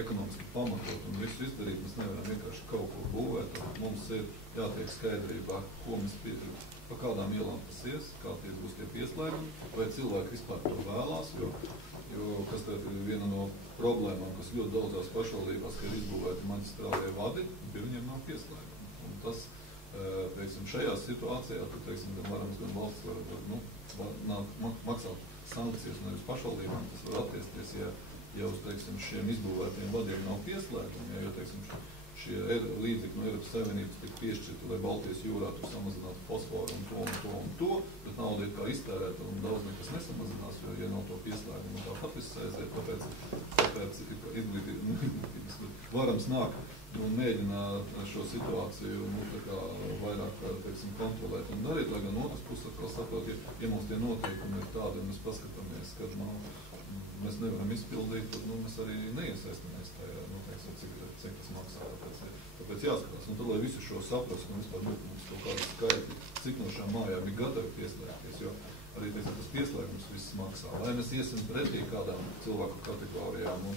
ekonomiski pamatot un visu izdarīt, mēs nevaram vienkārši kaut ko būvēt, mums ir jātiek skaidrībā, ko mēs pa kādām ielām tas ies, kā tie būs tie pieslēgumi, vai cilvēki vispār to vēlās, jo kas tad ir viena no problēmām, kas ļoti daudzās pašvaldībās, ka ir izbūvēti maģistrālie vadi, pie viņiem nav pieslēgumi. Un tas, teiksim, šajā situācijā, tad, teiksim, gan varams, gan valsts var maksāt sankcijas no pašvaldībām, tas var attiesties, ja uz, teiksim, šiem izbūvētiem vadiem nav pieslēgumi, jo, teiksim, šie līdzekļi no Eiropas Savienības tika piešķirti, lai Baltijas jūrā tur samazinātu fosforu un to, bet nauda ir kā iztērēta un daudz nekas nesamazinās, jo, ja nav to pieslēgumu, tāpat viss aiziet, tāpēc izglītības varams nāk un mēģina šo situāciju tā kā vairāk, teiksim, kontrolēt un darīt, lai gan otras puses atkal saprot, ja mums tie noteikumi ir tādi, un mēs paskatāmies, ka mēs nevaram izpildīt, tad mēs arī neiesaistamies tajā, teiksim, cik tas maksā. Tāpēc jāskatās. Un tad, lai visu šo saprast, vispār būtu mums kaut kādi skaitļi, cik no šām mājām ir gatavi pieslēgties, jo arī, teiksim, tas pieslēgums viss maksā. Vai mēs iesim pretī kādām cilvēku kategorijām un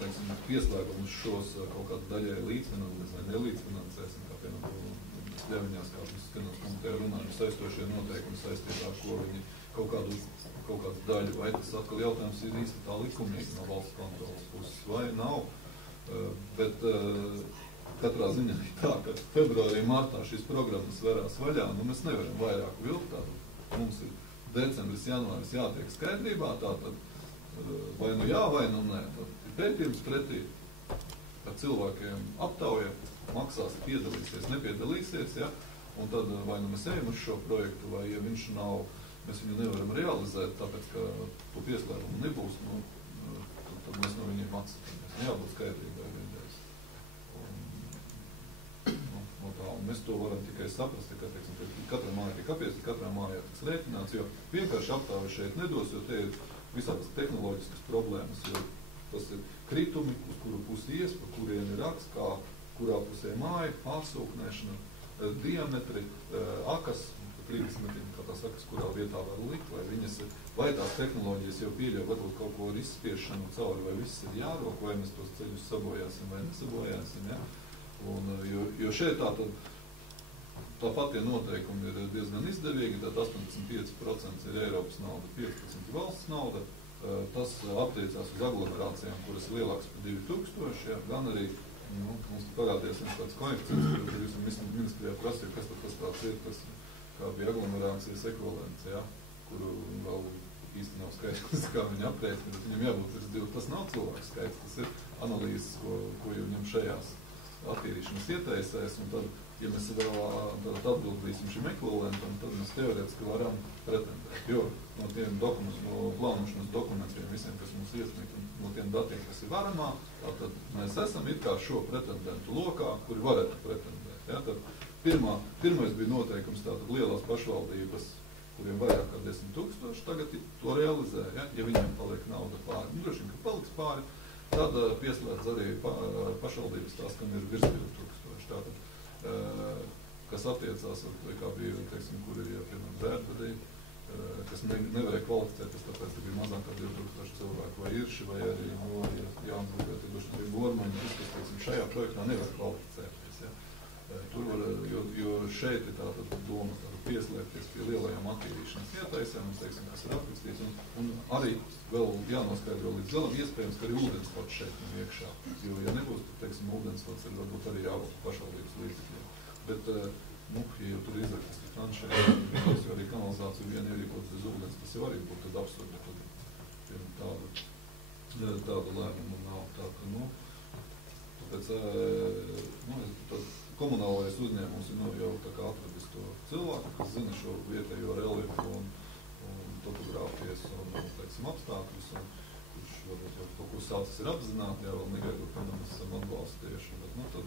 teiksim, pieslēgumus šos kaut kādu daļai līdzfinansēsim vai nelīdzfinansēsim, kā piemēram ļaviņās, kā mēs finanses komitejā runājam, saistošie noteikumi saistībā, ar ko viņi kaut kādu daļu, vai tas atkal jautājums ir īsti tā likumīgi no valsts kontrolas puses, vai nav. Bet katrā ziņā ir tā, ka februārī, martā šīs programmas verās vaļā, mēs nevaram vairāk vilkt, tātad mums ir decembris, janvāris jātiek skaidrībā, tātad vai nu jā, vai nu nē. Tad ir pētījums pretī, ar cilvēkiem aptauja, maksās, piedalīsies, nepiedalīsies, ja? Un tad vai nu mēs ejam uz šo projektu, vai ja viņš nav, mēs viņu nevaram realizēt, tāpēc, ka to pieslēgumu nebūs, tad mēs no viņiem atsatāmies. Jābūt skaidrībai vienreiz. Un mēs to varam tikai saprast, ka, teiksim, katra māja tiek apiesti, katrā mājā tiks rēķināts, jo vienkārši aptāvi šeit nedos, jo te ir visādas tehnoloģiskas problēmas, jo tas ir kritumi, uz kuru pusi ies, pa kuriem ir raks, kā kurā pusē māja, pārsūknēšana, diametri, akas, 30 metriem, kā tās akas, kurā vietā var likt, vai tās tehnoloģijas jau pieļauj, varbūt kaut ko ar izspiešanu cauri, vai viss ir jārok, vai mēs tos ceļus sabojāsim vai nesabojāsim, ja? Jo šeit tāpat tie noteikumi ir diezgan izdevīgi, tad 85% ir Eiropas nauda, 15% valsts nauda, tas attiecās uz aglomerācijām, kuras ir lielākas par 2000, ja? Gan arī mums parādījās viens tāds koeficients, kur jūs ministrijā prasīja, kas tad tas tāds ir, kas kā bija aglomerācijas ekvivalents, ja, kuru vēl īsti nav skaidrs, kā viņi aprēķina, bet viņam jābūt virs 2. Tas nav cilvēku skaits, tas ir analīzes, ko jau viņam šajās attīrīšanas ietaisēs, un tad, ja mēs vēl atbildīsim šim ekvivalentam, tad mēs teorētiski varam pretendēt, jo no tiem plānošanas dokumentiem visiem, kas mums iesniegt, un no tiem datiem, kas ir varamā, tad mēs esam it kā šo pretendentu lokā, kuri varētu pretendēt. Ja? Tad pirmais bija noteikums tātad lielās pašvaldības, kuriem vairāk kā 10 000, tagad to realizē, ja viņiem paliek nauda pāri. Droši vien, ka paliks pāri, tad pieslēdz arī pašvaldības tās, kam ir virs 2000. Tātad, kas attiecās, kā bija, teiksim, kur ir, ja, piemēram, Bērtvedī, kas nevarēja kvalificēties, tāpēc, ka bija mazāk kā 2000 cilvēku, vai Irši, vai arī, Jānbūvēt, arī Gormaņi, kas, teiksim, šajā projektā nevar kvalificēties, ja. Tur var, jo šeit ir tātad doma pieslēgties pie lielajām attīrīšanas ietaisēm, un, teiksim, kas ir aprakstīts, un arī vēl jānoskaidro līdz galam, iespējams, ka arī ūdensvods šeit nav iekšā, jo, ja nebūs, tad, teiksim, ūdensvods ir varbūt arī jābūt pašvaldības līdzekļiem. Bet, ja jau tur izraktas finanšēji, jo arī kanalizāciju vienu ierīkot uz ūdens, tas jau arī būtu tad absurdi, tad tādu lēmumu nav. Tā, ka, tāpēc, komunālais uzņēmums ir jau tā kā atradis to cilvēku, kas zina šo vietējo reliefu un topogrāfijas un, teiksim, apstākļus, un kurš varbūt jau kaut ko sācis ir apzināti, jā, vēl negaidot, kad mēs esam atbalstieši, bet, tad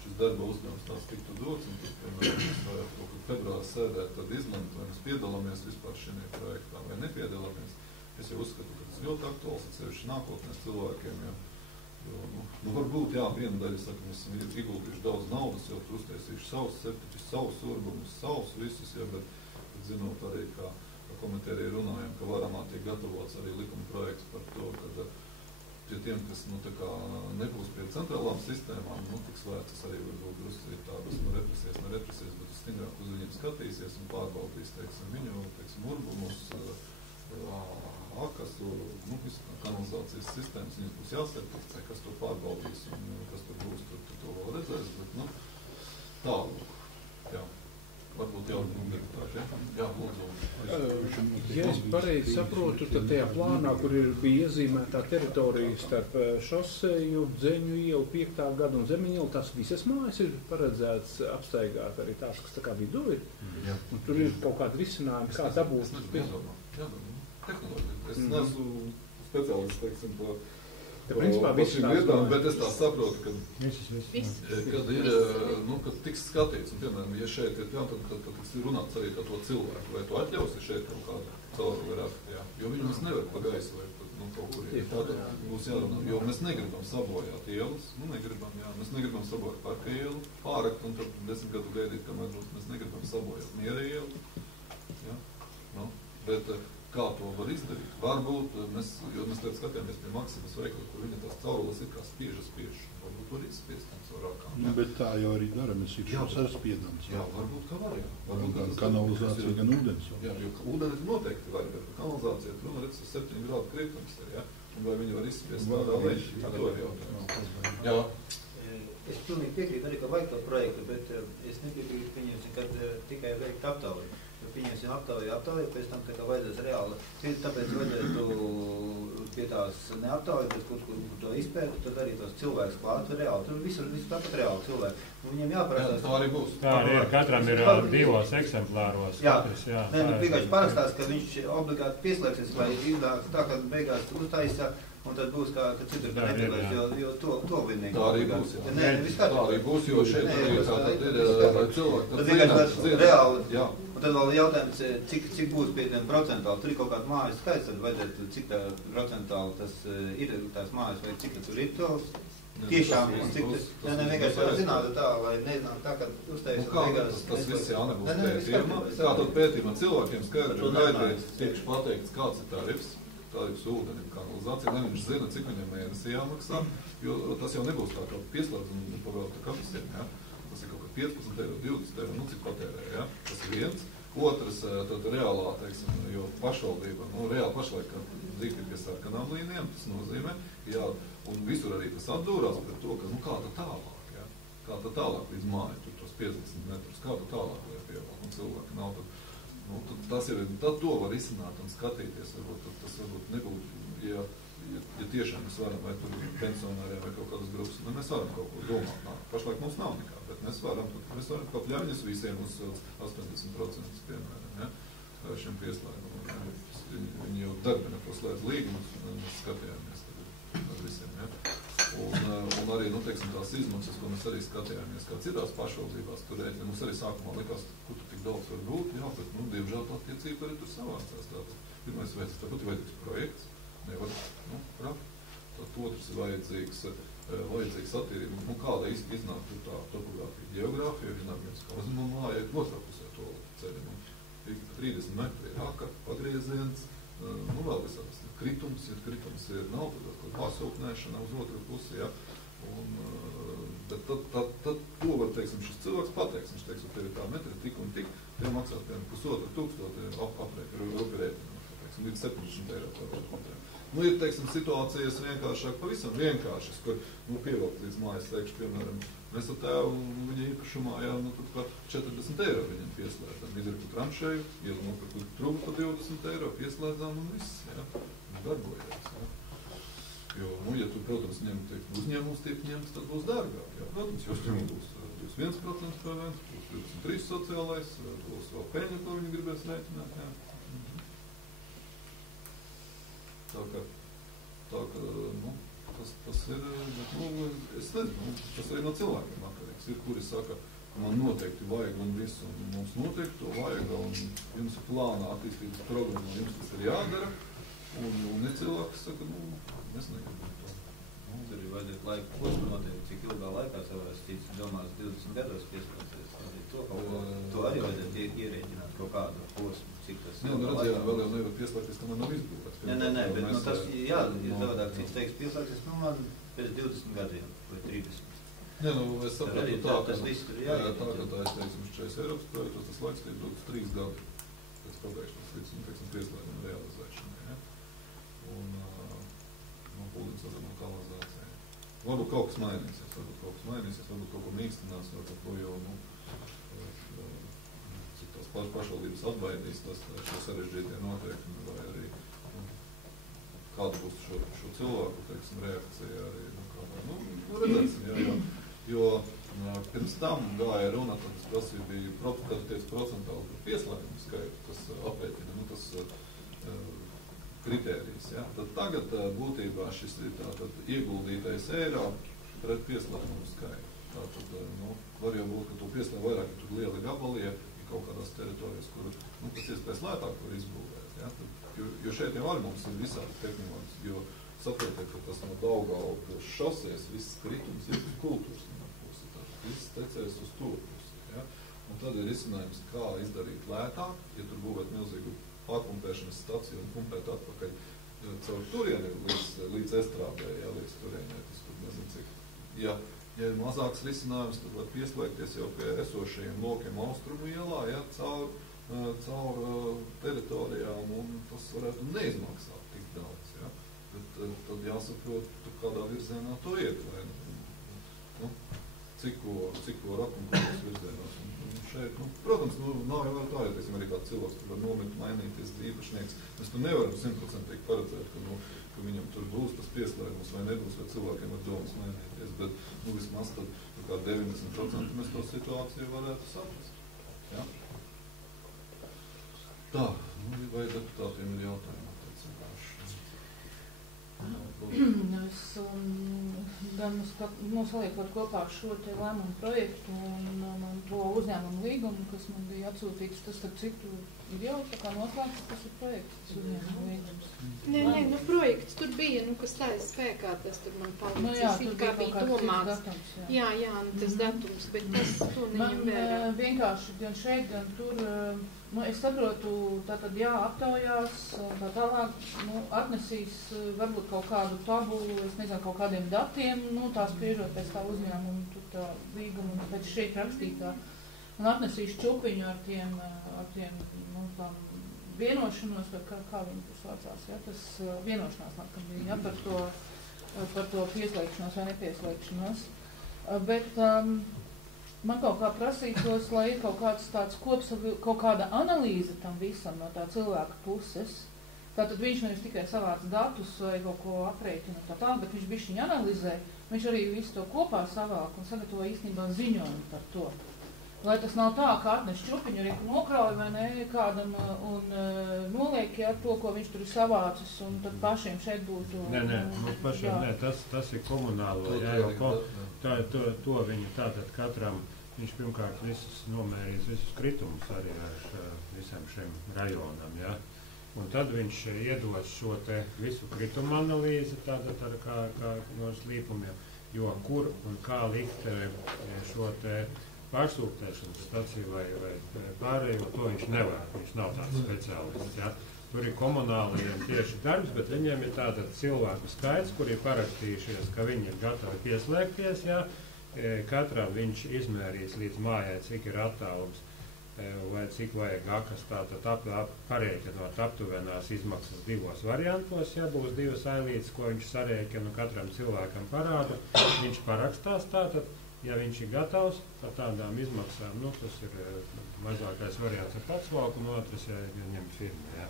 šis darba uzdevums tāds tiktu dots, un tad, piemēram, mēs varētu kaut kad februāri sēdēt, tad izlemt, vai mēs piedalāmies vispār šajā projektā, vai nepiedalāmies. Es jau uzskatu, ka tas ļoti aktuāls, atsevišķi nākotnēs cilvēkiem, varbūt, jā, viena daļa saka, mēs esam ieguldījuši daudz naudas, jau tur uztaisījuši savus septiķus, savus urbumus, savus visus, ja, bet zinot arī, kā komitērija runājam, ka varamā tiek gatavots arī likuma projekts par to, ka pie tiem, kas, tā kā nebūs pie centrālām sistēmām, tiks vērts arī varbūt drusku tādas, nerepresēs, bet stingrāk uz viņiem skatīsies un pārbaudīs, teiksim, viņu, teiksim, urbumus, akasu, kanalizācijas sistēmas, viņas būs jāsertificē, kas to pārbaudīs un kas tur būs, tur to vēl redzēs, bet, tālāk, jā. Varbūt jau deputāši, jā, lūdzu. Ja es pareizi saprotu, tad tajā plānā, kur bija iezīmētā teritorija starp šoseju, Dzeņu ielu, 5. gadu un Zemiņu ielu, tās visas mājas ir paredzēts apstaigāt arī tās, kas tā kā vidū ir. Jā. Un tur ir kaut kādi risinājumi, kā dabūt. Tehnoloģija. Es neesmu speciālists, teiksim, principā šīm lietām, bet es tā saprotu, kad ir, kad tiks skatīts, un, piemēram, ja šeit ir, tad tiks runāts arī par to cilvēku, vai tu atļausi šeit kaut kādu cilvēku varētu, jā, jo viņu mēs nevar pa gaisu vai kaut kur ir. Tātad būs jārunā, jo mēs negribam sabojāt ielas, mēs negribam sabojāt parka ielu, pārakt, un tad 10 gadu gaidīt, kamēr mēs negribam sabojāt miera ielu, jā, bet kā to var izdarīt? Varbūt, jo mēs tagad skatījāmies pie Maksimas veikla, kur viņa tās caurules ir kā spiež, varbūt var izspiest tam savu rakām. Bet tā jau arī dara, mēs ir šos ar spiedams. Jā, varbūt, ka var, jā. Gan kanalizācija, gan ūdens. Jā, jo ūdens noteikti var, bet kanalizācija, tur redz 7 grādu krietums ir, jā. Un vai viņi var izspiest tādā leši, tā ir jautājums. Jā. Es pilnīgi piekrītu arī, ka vajag to projektu, bet es nepiekrītu, pieņemsim, kad tikai veikt aptauju. Pieņemsim aptauju, pēc tam tā kā vajadzēs reāli. Tāpēc vajadzētu pie tās neaptauju, bet kur to izpētu, tad arī tos cilvēkus klāt reāli. Tur visur tāpat reāli cilvēki. Un viņiem jāparastās. Tā arī būs. Tā arī ir, katram ir 2 eksemplāros. Jā, vienkārši parastās, ka viņš obligāti pieslēgsies, vai izdāk tā, ka beigās uztaisa, un tad būs kā citur, ka nepilēs, jo to vienīgi. Tā arī būs, jā. Tā arī būs, jo šeit arī tātad ir cilvēki. Tad vienkārši reāli. Un tad vēl jautājums, cik būs pie tiem procentāli. Tur ir kaut kāda mājas skaits, tad vajadzētu, cik tā procentāli tas ir tās mājas, vai cik tur ir tos. Tiešām, cik tas, vienkārši var zināt tā, lai nezināt tā, ka uztaisot beigās. Tas viss jānebūs pētījumā. Tātad pētījumā cilvēkiem skaidri un gaidīt tiekš pateikts, kāds ir tarifs ūdenim, kanalizācija, lai viņš zina, cik viņam mēnesī jāmaksā, jo tas jau nebūs tā kā pieslēdz un pavēlta kapsiem, jā. Tas ir kaut kā 15 eiro, 20 eiro, cik patērē, ja? Tas ir viens. Otrs, tad reālā, teiksim, jo pašvaldība, reāli pašlaik, kad dzīvības ar kanālīniem, tas nozīmē, jā, un visur arī tas atdūrās par to, ka, kā tad tālāk, jā, kā tad tālāk līdz māju, tur tos 50 metrus, kā tad tālāk, lai pievēl, un cilvēki nav, tad tas ir, tad to var izsināt un skatīties, varbūt, tas varbūt nebūtu, ja tiešām mēs varam, vai tur pensionāriem vai kaut kādas grupas, mēs varam kaut ko domāt, pašlaik mums nav nekā, bet mēs varam kaut ļauņas visiem uzsilds 80%, piemēram, ja, šiem pieslēgumiem. Viņi jau darbina to slēdz līgumus, un mēs skatījāmies ar visiem, ja. Un arī, teiksim, tās izmaksas, ko mēs arī skatījāmies, kā citās pašvaldībās turēt, mums arī sākumā likās, kur tu tik daudz var būt, jā, bet, diemžēl tā attiecība arī tur savācās. Pirmais vajadzīgs, tāpat ir vajadzīgs projekts, nevar, tad otrs ir vajadzīgs attīrība, kāda iznāk tā topogrāfija, geogrāfija, iznāk viens kā uzņēmuma māja, otrā pusē to ceļu. 30 metri ir aka, pagrieziens, vēl visādas kritums, ja kritums nav, tad pasūknēšana uz otru pusi, ja, bet tad to var, teiksim, šis cilvēks pateiks, viņš teiks, tev ir tā metri tik un tik, tev maksās, piemēram, 1,500 aprēķinu, līdz 70 eiro par kvadrātmetru. Ir, teiksim, situācijas vienkāršāk, pavisam vienkāršas, kur, pievilkt līdz mājas, teikšu, piemēram, mēs ar tēvu viņa īpašumā, jā, tad par 40 eiro viņam pieslēdzam, izriku tranšēju, ielu trubu par 20 eiro, pieslēdzām un viss, jā, darbojās, jā. Jo, ja tu, protams, uzņēmums tiek ņemts, tad būs dārgāk, jā, protams, jo uzņēmums būs 21% PVN, būs 23% sociālais, būs vēl peļņa, ko viņi gribēs rēķināt, jā. Tā ka, tas ir, bet, es nezinu, tas arī no cilvēkiem atkarīgs ir, kuri saka, man noteikti vajag un visu, un mums noteikti to vajag, un jums ir plānā attīstības programma, jums tas ir jādara, un ir cilvēks, saka, mēs negribam to. Mums arī vajadzētu laiku posmu noteikti, cik ilgā laikā savās cits domās 20 gados pieslēdzies. To arī vajadzētu ierēķināt kaut kādu posmu, cik tas ir. Redzējām, vēl jau nevar pieslēgties, kamēr nav izbūvēts. Nē, bet tas, jā, savādāk cits teiks pieslēgties, man pēc 20 gadiem vai 30. Nē, es sapratu tā, ka tas viss tur jāiet. Tā, ka tā, es teiksim, šķies Eiropas projektos, tas laiks tiek dots 3 gadi pēc pabeigšanas līdz, teiksim, pieslēguma realizēšanai, ja. Un, pūdienas sadarbuma kanalizācijai. Varbūt kaut kas mainīsies, varbūt kaut ko mīkstinās, varbūt ko jau, cik tās pašvaldības atbaidīs, tas šo sarežģītie noteikumi, vai arī, kāda būs šo cilvēku, teiksim, reakcija arī, redzēsim, jā. Jo pirms tam gāja runa, tad tas prasīja bija, kad tiec procentāli par pieslēgumu skaitu, tas aprēķina, tas kritērijs, ja. Tad tagad būtībā šis ir tātad ieguldītais eiro pret pieslēgumu skaitu. Tātad, var jau būt, ka tu pieslēg vairāk, ja tur lieli gabali, ja kaut kādās teritorijas, kur, tas iespējas lētāk var izbūvēt, ja. Tad, jo šeit jau arī mums ir visādi tehnoloģijas, jo saprotiet, ka tas no Daugavpils šosejas, viss kritums ir uz kultūras pusi, tātad viss tecēs uz to pusi, ja. Un tad ir izcinājums, kā izdarīt lētāk, ja tur būvēt milzīgu pārpumpēšanas staciju un pumpēt atpakaļ caur turieni līdz estrādē, ja, līdz turienē, tas tur nezinu cik. Ja ir mazāks risinājums, tad var pieslēgties jau pie esošajiem lokiem Austrumu ielā, ja, caur teritorijām, un tas varētu neizmaksāt tik daudz, ja. Bet tad jāsaprot, kādā virzienā to iet, vai, cik ko rakumkos virzienos. Šeit, protams, nav jau tā, ja teiksim, arī kāds cilvēks tur var nomirt, mainīties īpašnieks. Mēs tu nevaram 100% paredzēt, ka viņam tur būs tas pieslēgums vai nebūs, vai cilvēkiem ar domas mainīties, bet vismaz tad kā 90% mēs to situāciju varētu saprast. Ja? Tā, vai deputātiem ir jautājumi attiecināši? Es gan saliekot kopā šo te lēmumu projektu un to uzņēmumu līgumu, kas man bija atsūtīts, tas starp citu ir jau tā kā noslēgts, tas ir projekts, tas uzņēmumu līgums. Nē, projekts tur bija, kas stājas spēkā, tas tur man palīdzīs, kā bija domāts. Jā, tas datums, bet tas to neņem vērā. Man vienkārši gan šeit, gan tur, es saprotu, tātad aptaujās, tā tālāk, atnesīs varbūt kaut kādu tabulu, es nezinu, kaut kādiem datiem, tā spriežot pēc tā uzņēmuma, tur tā līguma, pēc šeit rakstītā. un atnesīs čupiņu ar tiem nu, tām vienošanos, vai kā viņi tur saucās, ja, tas vienošanās laikam bija, ja, par to pieslēgšanos vai nepieslēgšanos. Bet man kaut kā prasītos, lai ir kaut kāds tāds kaut kāda analīze tam visam no tā cilvēka puses. Tātad viņš nevis tikai savāc datus vai kaut ko aprēķina tā, bet viņš bišķiņ analizē, viņš arī visu to kopā savāk un sagatavo īstenībā ziņojumu par to. Lai tas nav tā, ka atnes čupiņu arī nokrauj vai ne kādam un noliek, ja, to, ko viņš tur ir savācis, un tad pašiem šeit būtu... Nē, mums pašiem nē, tas ir komunālo, jā, to viņu tātad katram, viņš pirmkārt visus nomērīs, visus kritumus arī ar visam šiem rajonam, jā. Un tad viņš iedos šo te visu kritumu analīzi, tātad ar kā no slīpumiem, jo kur un kā likt šo te pārsūktēšanas staciju vai pārējo, to viņš nevar, viņš nav tāds speciālists, ja. Tur ir komunālajiem tieši darbs, bet viņiem ir tāda cilvēku skaits, kuri ir parakstījušies, ka viņi ir gatavi pieslēgties, ja. Katram viņš izmērīs līdz mājai, cik ir attālums vai cik vajag akas, tātad parēķinot aptuvenās izmaksas divos variantos, ja būs divas ailītes, ko viņš sarēķina katram cilvēkam parāda, viņš parakstās tātad. Ja viņš ir gatavs par tādām izmaksām, nu, tas ir mazākais variants ar patsvalku, un otrs, ja ņem firmu, jā,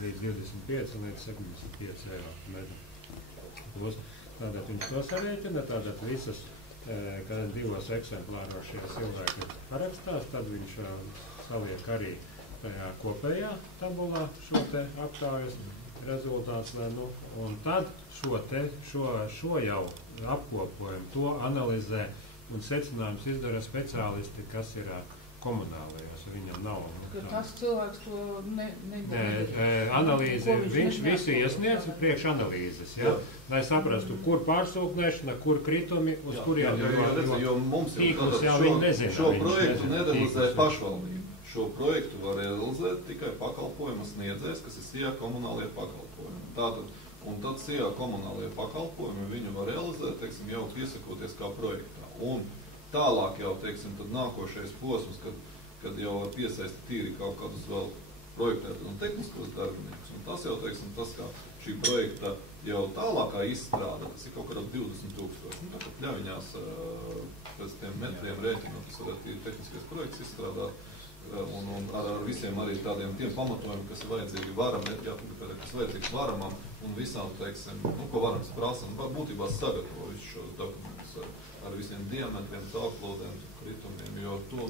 līdz 25 līdz 75 eiro metru. Tātad viņš to sarēķina, tātad visas, kad divos eksemplāros šie cilvēki parakstās, tad viņš saliek arī tajā kopējā tabulā šo te aptājas rezultāts, nu, un tad šo jau apkopojumu, to analizē, un secinājums izdara speciālisti, kas ir komunālajos, viņam nav. Tas cilvēks to analīzi, viņš visu iesniedz priekš analīzes, ja? Lai saprastu, kur pārsūknēšana, kur kritumi, uz kuriem jo mums tīklus jau viņi nezina. Šo projektu nerealizē pašvaldība. Šo projektu var realizēt tikai pakalpojumu sniedzējs, kas ir SIA komunālie pakalpojumi. Tātad, un tad SIA komunālie pakalpojumi viņu var realizēt, teiksim, jau piesakoties kā projektā. Un tālāk jau, teiksim, tad nākošais posms, kad jau var piesaistīt tīri kaut kādus vēl projektētus un tehniskos darbiniekus. Un tas jau, teiksim, tas kā šī projekta jau tālākā izstrāda, tas ir kaut kādā 20 000. Nu, tātad ļaviņās pēc tiem metriem rēķinot, tas varētu ir tehniskais projekts izstrādāt. Un ar visiem arī tādiem tiem pamatojumiem, kas ir vajadzīgi kas vajadzīgs varamam un visām, teiksim, nu, ko varams prasa, un būtībā sagatavo visu šo dokumentus ar visiem diametriem, tāplodēm, kritumiem, jo tur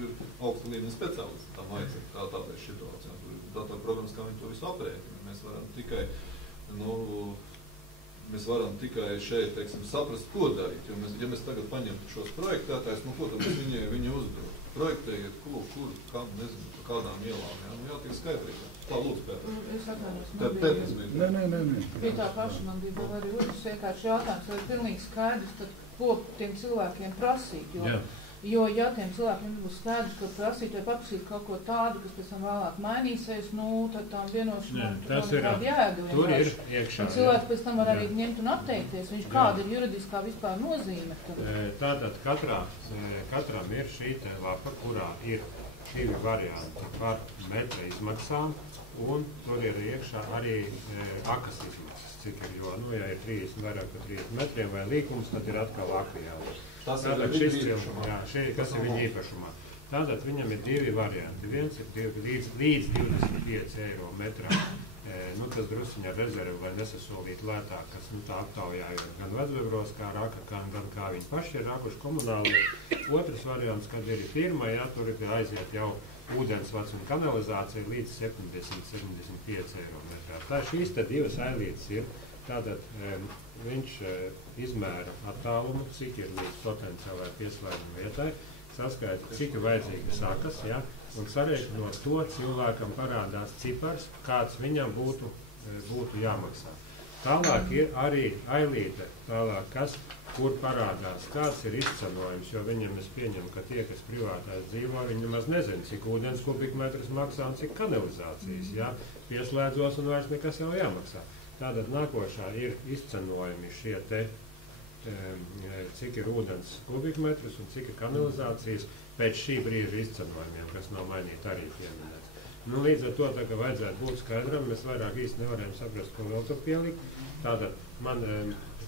ir augsta līmeņa speciālisti, tam vajadzīgi tādai situācijām. Tur ir datorprogrammas, kā viņi to visu aprēķina. Mēs varam tikai šeit, teiksim, saprast, ko darīt, jo ja mēs tagad paņemtu šos projektētājus, nu, ko tad viņi uzdod? Projektējiet, kur, kam, nezinu, pa kādām ielām, jā, nu jātiek skaidrībā. Tā, lūdzu, Pēters. Es atvainojos, Nē. Pie tā paša man bija arī uzsvērts vienkārši jautājums, vai ir pilnīgi skaidrs, tad ko tiem cilvēkiem prasīt, jo ja tiem cilvēkiem būs skaidrs, ko prasīt, vai paprasīt kaut ko tādu, kas pēc tam vēlāk mainīsies, nu, tad tām vienošanām tāda jēga. Tur ir iekšā. Un cilvēki pēc tam var arī ņemt un atteikties, viņš kāda ir juridiskā vispār nozīme. Tātad katram ir šī te lapa, kurā ir divi varianti par metra izmaksām, un tur ir iekšā arī akas izmaksas, cik ir, jo, nu, ja ir 30 vairāk par 30 metriem vai līkums, tad ir atkal aka jāliek. Tātad šis īpašumā. Jā, kas ir viņa īpašumā. Tātad viņam ir divi varianti. Viens ir līdz 25 eiro metrā. Nu, tas drusiņi ar rezervu, lai nesasolītu lētāk, kas tā aptaujājot gan Vedzbebros kā raka, gan kā viņi paši ir rakuši komunāli. Otrs variants, kad ir firma, jā, tur ir aiziet jau ūdensvads un kanalizācija līdz 70-75 eiro metrā. Tā šīs te divas ailītes ir. Tātad viņš izmēra attālumu, cik ir līdz potenciālai pieslēguma vietai, saskaita, cik ir vajadzīgas sakas, ja, un sarēķinot to cilvēkam parādās cipars, kāds viņam būtu jāmaksā. Tālāk ir arī ailīte, kur parādās, kāds ir izcenojums, jo viņam es pieņemu, ka tie, kas privātās dzīvo, viņi nemaz nezina, cik ūdens kubikmetrs maksā un cik kanalizācijas, ja, pieslēdzos un vairs nekas jau jāmaksā. Tātad nākošā ir izcenojumi šie te, cik ir ūdens kubikmetrs un cik ir kanalizācijas. pēc šī brīža izcenojumiem, kas nav mainīti arī pieminēts. Nu, līdz ar to, tā kā vajadzētu būt skaidram, mēs vairāk īsti nevarējām saprast, ko vēl tur pielikt. Tātad man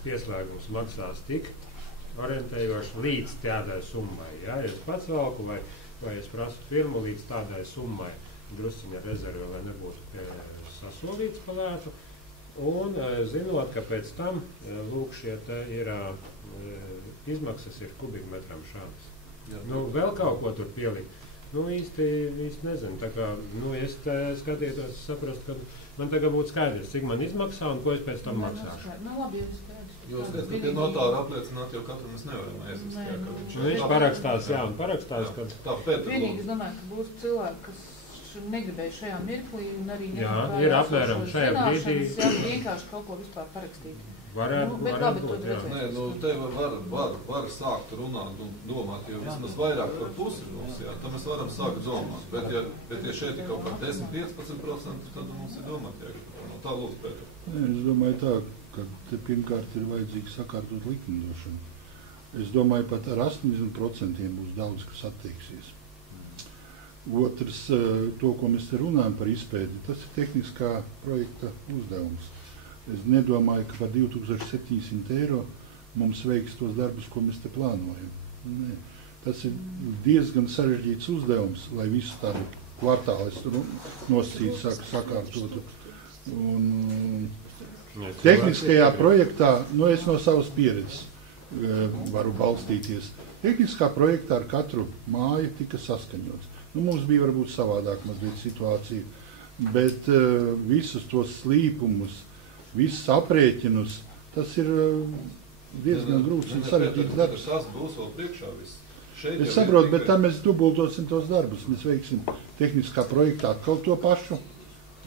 pieslēgums maksās tik orientējoši līdz tādai summai. Ja es pats valku vai es prasu firmu līdz tādai summai, drusciņa rezerve, lai nebūtu sasolīts pa lētu. Un zinot, ka pēc tam, lūk, šie te ir izmaksas ir kubikmetram šādas. Nu, vēl kaut ko tur pielikt. Nu, īsti nezinu. Tā kā, nu, es skatītos, saprast, ka man tagad būtu skaidrs, cik man izmaksā un ko es pēc tam maksāšu. Nu, labi, ja es skaidrs. Jo skaidrs, ka pie notāra apliecināt, jo katru mēs nevaram aizvest. Viņš parakstās, jā, un parakstās, kad... Vienīgi es domāju, ka būs cilvēki, kas negribēja šajā mirklī un arī negribēja ir apmēram šajā brīdī. Jā, vienkārši kaut ko vispār parakstīt. Varētu būt, jā. Nē, nu, te var sākt runāt un domāt, jo vismaz vairāk par pusi mums, jā, tad mēs varam sākt domāt. Bet ja šeit ir kaut kā 10-15%, tad mums ir domāt, jā, tā lūdzu pēc. Nē, es domāju tā, ka te pirmkārt ir vajadzīgi sakārtot likumdošanu. Es domāju, pat ar 80% būs daudz, kas attieksies. Otrs, to, ko mēs te runājam par izpēdi, tas ir tehniskā projekta uzdevums. Es nedomāju, ka par 2700 eiro mums veiks tos darbus, ko mēs te plānojam. Nē. Tas ir diezgan sarežģīts uzdevums, lai visu tādu kvartālis nosacītu, sakārtotu. Un tehniskajā projektā, nu es no savas pieredzes varu balstīties, tehniskā projektā ar katru māju tika saskaņots. Nu, mums bija varbūt savādāk mazliet situācija, bet visus tos slīpumus, visus aprēķinus, tas ir diezgan grūts un sarežģīts darbs. Tas būs vēl priekšā viss. Es saprotu, bet tam mēs dubultosim tos darbus. Mēs veiksim tehniskā projektā atkal to pašu.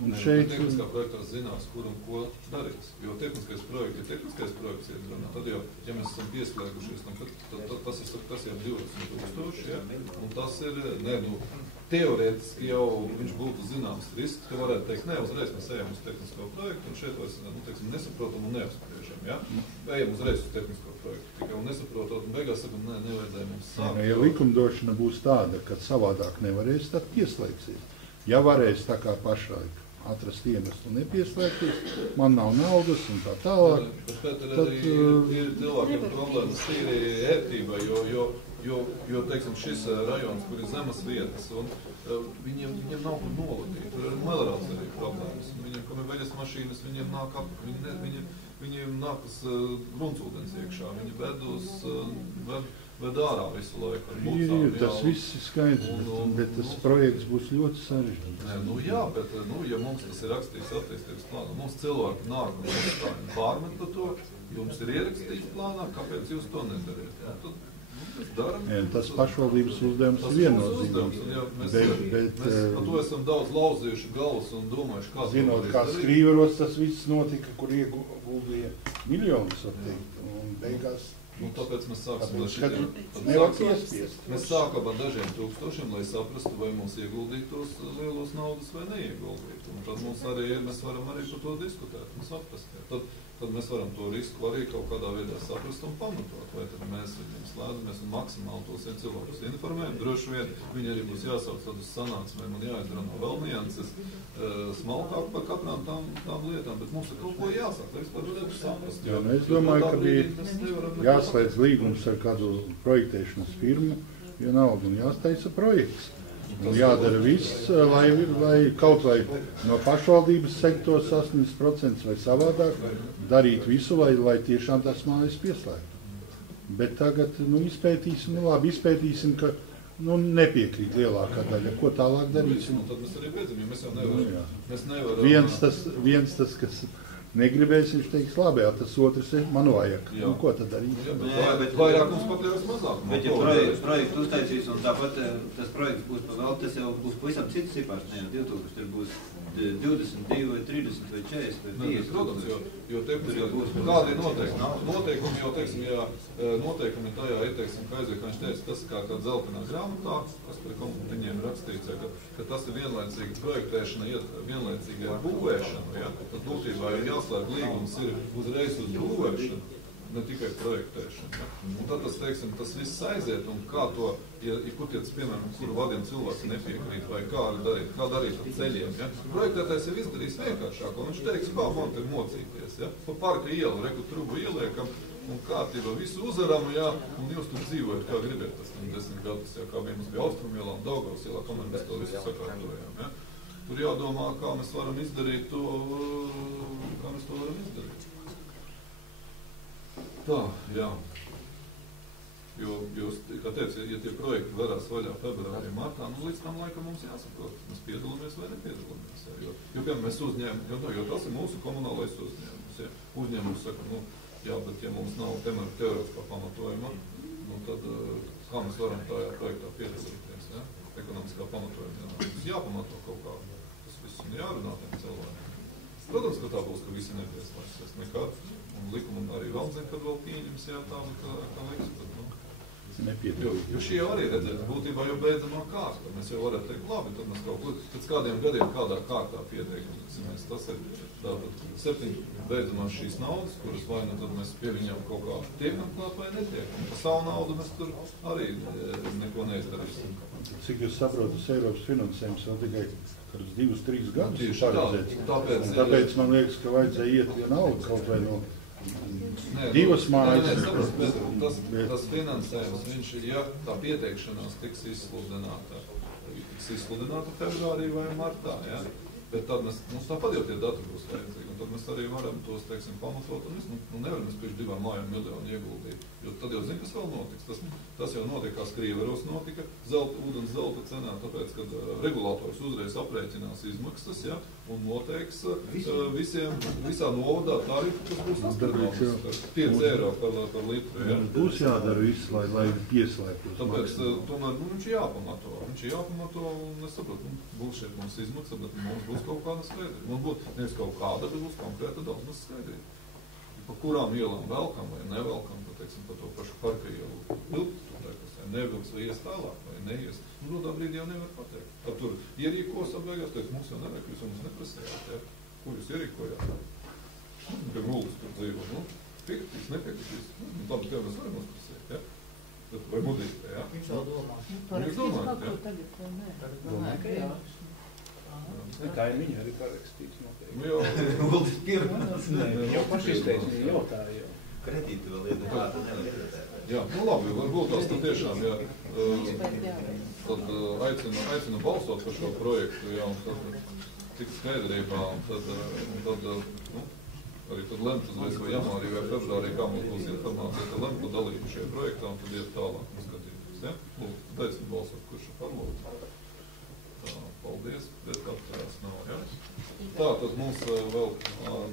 Un šeit... Tehniskā projektā zinās, kur un ko darīs. Jo tehniskais projekts iedraunā. Tad jau, ja mēs esam pieslēgušies, tas jau 20,000, ja? Un tas ir, teorētiski jau viņš būtu zināms risks, ka varētu teikt, ne, uzreiz mēs ejam uz tehnisko projektu, un šeit vairs, nesaprotam un neapspriežam, ja? Ejam uzreiz uz tehnisko projektu, tikai un nesaprotot, un beigās sakam, nevajadzēja mums sākt. Ja likumdošana būs tāda, ka savādāk nevarēs, tad pieslēgsies. Ja varēs tā kā pašlaik atrast iemeslu nepieslēgties, man nav naudas un tā tālāk. Bet arī ir cilvēkiem problēmas tīri ērtībai, jo teiksim, šis rajons, kur ir zemes vietas, un viņiem nav kur nolatīt. Tur ir melorāts arī problēmas. Viņiem, kam ir veļas mašīnas, viņiem nāk viņiem nākas gruntsūdens iekšā. Viņi ved ārā visu laiku ar bucām. Tas viss ir skaidrs, bet tas projekts būs ļoti sarežģīts. Jā, bet ja mums tas ir rakstīts attīstības plānā, mums cilvēki nāk un pārmet par to, jums ir ierakstīts plānā, kāpēc jūs to nedariet? Tas pašvaldības uzdevums ir viennozīmīgs. Mēs par to esam daudz lauzījuši galvas un domājuši, kā zinot, kā Skrīveros tas viss notika, kur ieguldīja miljonus, un beigās. Tāpēc mēs sākam Mēs sākam ar dažiem tūkstošiem, lai saprastu, vai mums ieguldīt tos lielos naudas vai neieguldīt. Un tad mums arī ir, mēs varam arī par to diskutēt un saprast. Tad mēs varam to risku arī kaut kādā veidā saprast un pamatot. Vai tad mēs viņiem slēdzamies un maksimāli tos cilvēkus informējam. Droši vien viņi arī būs jāsauc tad uz sanāksmēm un jāizrunā vēl nianses smalkāk par katrām tām lietām, bet mums ir kaut ko jāsāk, lai vispār varētu saprast. Es domāju, ka bija jāslēdz līgums ar kādu projektēšanas firmu, vienalga, un jāstaisa projekts. Un jādara viss, lai kaut vai no pašvaldības sektora 80% vai savādāk darīt visu, lai tiešām tās mājas pieslēgtu. Bet tagad izpētīsim, ka nepiekrīt lielākā daļa. Ko tālāk darīsim? Tad mēs arī beidzam, jo mēs nevaram. Viens tas, kas negribēs, viņš teiks, labi, tas otrs ir, man vajag. Ko tad darīt? Vairāk mums pakļaus mazāk. Bet ja projektu uztaisīs un tāpat tas projekts būs pa vēl, tas jau būs pavisam cits cipars, ne jau 2000, tur būs 22 vai 30 vai 40 vai 50. Protams, jo kādi ir noteikumi? Noteikumi jau, teiksim, noteikumi tajā ir, teiksim, kā viņš teica, tas kā zeltainā grāmatā, kas par viņiem rakstīts, ka tas ir vienlaicīga projektēšana, vienlaicīga būvēšana, tad būtībā jāslēdz līgums ir uzreiz uz būvēšanu. ne tikai projektēšana. Ja? Un tad tas, teiksim, tas viss aiziet, un kā to, ja kur tie, piemēram, kuru vadiem cilvēks nepiekrīt, vai kā darīt ar ceļiem. Ja? Projektētājs jau izdarīs vienkāršāk, un viņš teiks, kā man te mocīties. Ja? Pa parka ielu, reku trubu ieliekam, un kārtībā visu uzaram, ja? Un jūs tur dzīvojat, kā gribat, tas 10 gadus, ja? Kā mums bija Austrumielā un Daugavas ielā, kamēr mēs to visu sakārtojām. Ja? Tur jādomā, kā mēs varam izdarīt to, kā mēs to varam izdarīt. Tā, jā. Jo, jūs, kā teicu, ja tie projekti varās vaļā februārī, martā, nu līdz tam laikam mums jāsaprot, mēs piedalāmies vai nepiedalāmies. Ja? Jo, piemēram, mēs uzņēmām, jo tas ir mūsu komunālais uzņēmums. Ja? Uzņēmums saka, nu, jā, bet ja mums nav, piemēram, teorētiskā pamatojuma, nu tad kā mēs varam tajā projektā piedalīties, ja? Ekonomiskā pamatojuma, jā. Mums jāpamato kaut kā. Jārunā tiem cilvēkiem. Protams, ka tā būs, ka visi nepieslēgsies nekad. Un likumu arī vēl zina, kad vēl pieņems, jā, tā liks, bet, nu. Jo šī jau arī redzēt, būtībā jau beidzamā kārta. Mēs jau varētu teikt, labi, tad mēs kaut ko, pēc kādiem gadiem kādā kārtā pieteikamies. Tas ir tātad 7 beidzamās šīs naudas, kuras vai nu tad mēs pie viņām kaut kā tiekam klāt vai netiekam. Pa savu naudu mēs tur arī neko neizdarīsim. Cik jūs saprotat, Eiropas finansējums vēl tikai kādus 2-3 gadus paredzēts. Tāpēc man liekas, ka vajadzēja iet vienalga kaut vai no divas mājas. Tas finansējums, viņš ir, ja tā pieteikšanās tiks izsludināta februārī vai martā, ja? Bet tad mums tāpat jau tie dati būs vajadzīgi, un tad mēs arī varam tos, teiksim, pamatot, un nu nevaram mēs pēc 2 mājām miljonu ieguldīt, jo tad jau zin, kas vēl notiks. Tas jau notiek, kā Skrīveros notika, ūdens zelta cenā, tāpēc, kad regulators uzreiz aprēķinās izmaksas, ja, un noteiks visā novadā tarifu, kas būs 5 eiro par litru. Ja. Būs jādara viss, lai pieslēgtos. Tāpēc, tomēr, viņš ir jāpamato, un es saprotu, būs šeit mums izmaksa, bet mums būs kaut kāda skaidrība. Mums būs nevis kaut kāda, bet būs konkrēta daudz skaidrība. Pa kurām ielām velkam vai nevelkam, teiksim, pa to pašu parka ielu vilkt, nevilks vai ies tālāk vai neies. Nu, tādā brīdī jau nevar pateikt. Tad tur ierīkos apbeigās, teiks, mums jau nevajag, jūs mums neprasējāt, ja? Kur jūs ierīkojāt? Pie Guldas tur dzīvo, nu, piekritīs, nepiekritīs. Nu, tāpēc tev mēs varam uzprasēt, ja? Vai mudīt, ja? Viņš jau domā. Viņš domā, ja? Tā ir viņa arī parakstīts noteikti. Nu, jau. Guldas pirmās. Jau paši izteicis, jau tā jau. Kredīti vēl ir, kā tad nevar iedotēt. Jā, nu labi, varbūt tās tad tiešām, jā, tad aicinu balsot par šo projektu, jā, un tad tik skaidrībā, un tad nu, arī tad lemt uzreiz vai janvārī vai februārī, kā mums būs informācija, tad lemt par dalību šajā projektā, un tad iet tālāk un skatīties, ja? Lūdzu, aicinu balsot, kurš ir parlūdzu. Paldies, bet atcerās nav, ja? Tā, tad mums vēl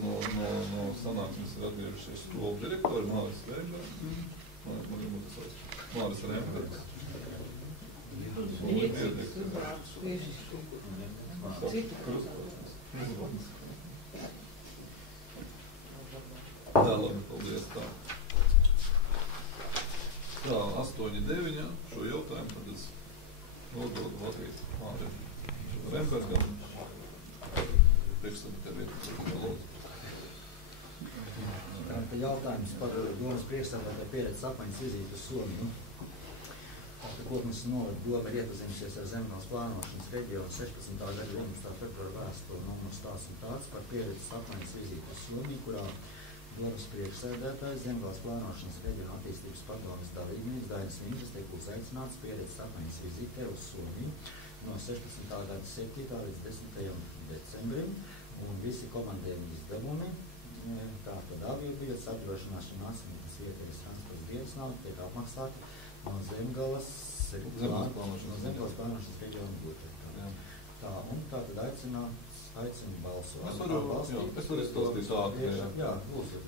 no sanāksmes ir atgriežušies skolu direktori Māris Veibergs. Māris Rembergs. Tā, labi, paldies, tā. Tā, 8-9, šo jautājumu tad es nododu Latvijas Mārim Rembergam. Jautājums par domas priekšsēdētāja pieredzes apmaiņas vizīti uz Somiju. Kotnes novada doma ir iepazinusies ar Zemgales plānošanas reģionu 16. gada 11. februāra vēstuli numurs tāds un tāds par pieredzes apmaiņas vizīti uz Somiju, kurā domas priekšsēdētājs Zemgales plānošanas reģionu attīstības padomes dalībnieks Dainis Vinčs tiek uzaicināts pieredzes apmaiņas vizītē uz Somiju no 16. gada 7. līdz 10. decembrim, un visi komandējumi izdevumi, tātad aviobiļetes, apdrošināšana, asmītas vietējas transports dienas nauda tiek apmaksāta no Zemgales plānošanas reģionu budžeta. Tā, un tātad aicinu balsot. Es varu izstāstīt tādu, jā, lūdzu.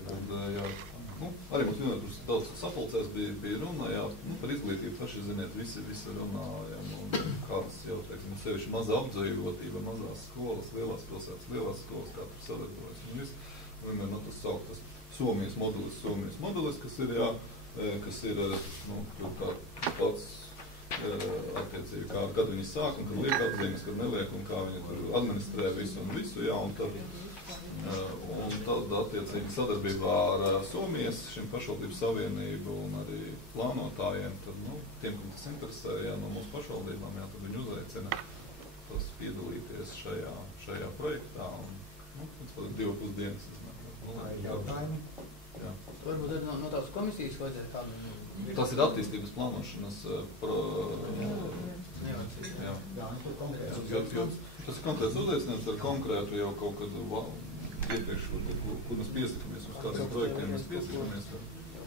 Nu, arī mums vienot, tur daudz sapulcēs bija runa, jā, nu, par izglītību paši ziniet, visi runājam, un kādas jau, teiksim, sevišķi mazā apdzīvotība, mazās skolas, lielās pilsētas, kā tur sadarbojas. Un viss, vienmēr no tas saukt tas Somijas modelis, kas ir, jā, kas ir, nu, tāds attiecīgi, kad viņi sāk, un kad liek atzīmes, kad neliek, un kā viņi tur administrē visu, jā, un tad Un tad attiecīgi sadarbībā ar Somijas šim pašvaldības savienību un arī plānotājiem, tad, tiem, kam tas interesē, no mūsu pašvaldībām, tad viņi uzaicina tos piedalīties šajā projektā. Un, tas pat 2,5 dienas. Jautājumi? Jā. Varbūt no tās komisijas vajadzētu kādu... Tas ir attīstības plānošanas jā. Tas ir konkrēts uzaicinājums ar konkrētu jau kaut kad iepriekš, kur mēs piesakamies uz kādiem projektiem, mēs piesakamies.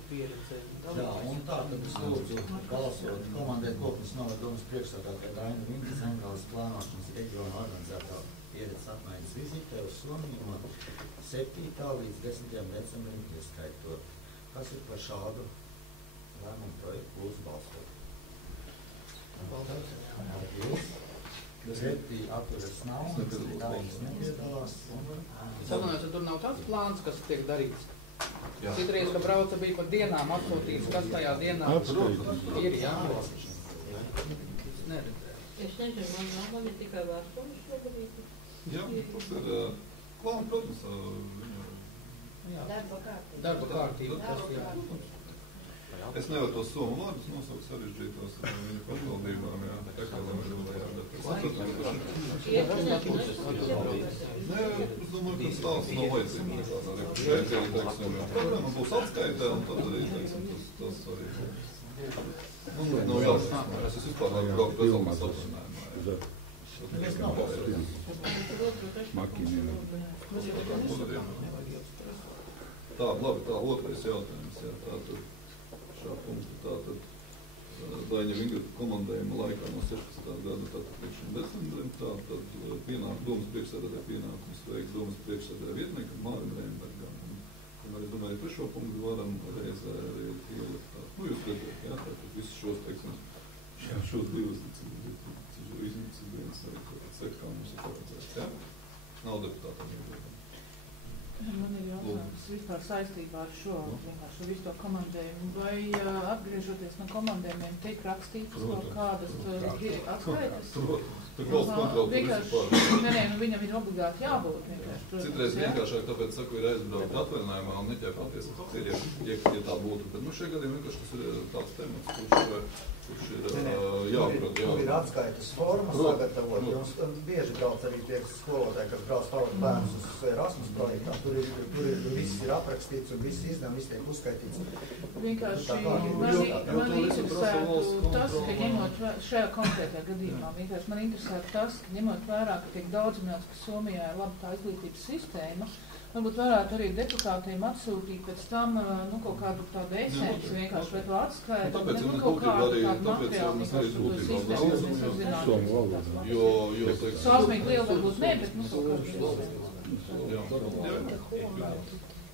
Jā, un tā, tad es lūdzu balsot komandēt Koknes novada domas priekšsēdētāju Dainu Vindu Zemgales plānošanas reģiona organizētā pieredzes apmaiņas vizītē uz Somiju no 7. līdz 10. decembrim ieskaitot. Kas ir par šādu lēmumu projektu lūdzu balsot? Paldies. Pretī atturas nav, Dainis nepiedalās. Samanās, tur nav tāds plāns, kas tiek darīts. Citreiz, ka brauca bija par dienām atsūtīts, kas tajā dienā ir jābūt. Es neredzēju. Es nezinu, man ir tikai vēstules šobrīd. Jā, tas ir klāna, protams, Darba kārtība. Es nevaru tos somu vārdus nosaukt sarežģītos viņu pašvaldībām, jā. Nē, es domāju, ka stāsts nav vajadzīgs. Šeit arī, teiksim, programma būs atskaitē, un tad arī, teiksim, tas arī. Nav jāsaka, es vispār varu braukt rezultātu saprunājumu. Es nav balsot. Tā, labi, tā otrais jautājums, jā, tātad šā punkta, tātad Daņa Vinga komandējuma laikā no 16. gada, tātad līdz šim decembrim, tātad domas priekšsēdētāja pienākums veiks domas priekšsēdētāja vietniekam Mārim Reinbergam. Un arī, domāju, par šo punktu varam reizē arī ielikt tā. Jūs redzēt, jā, tātad visus šos, teiksim, šos divus iznīcības arī sekā mums ir paredzēts, jā? Nav deputātām iedodam. Man ir jautājums vispār saistībā ar šo vienkārši visu to komandējumu. Vai atgriežoties no komandējumiem tiek rakstītas kaut kādas atskaitas? Vienkārši viņam ir obligāti jābūt vienkārši. Citreiz vienkāršāk, tāpēc saku, ir aizbraukt atvaļinājumā un neķēpāties, ja tā būtu. Bet šajā gadījumā vienkārši tas ir tāds temats, kurš ir jāprot. Ir atskaitas forma sagatavot. Jums bieži brauc arī tie skolotāji, kas brauc pavadu bērnus uz Erasmus projektā. Tur viss ir aprakstīts un viss izdevumi, viss tiek uzskaitīts. Vienkārši man interesētu tas, ka ņemot šajā konkrētajā gadījumā, vienkārši man interesētu tas, ka ņemot vērā, ka tiek daudz minēts, ka Somijā ir laba tā izglītības sistēma, varbūt varētu arī deputātiem atsūtīt pēc tam kaut kādu tādu esenci vienkārši vai to atskaitu. Tāpēc kaut kādu materiālu vienkārši to sistēmu, mēs zinām. Sāsmīgi liela varbūt ne, bet kaut kādu.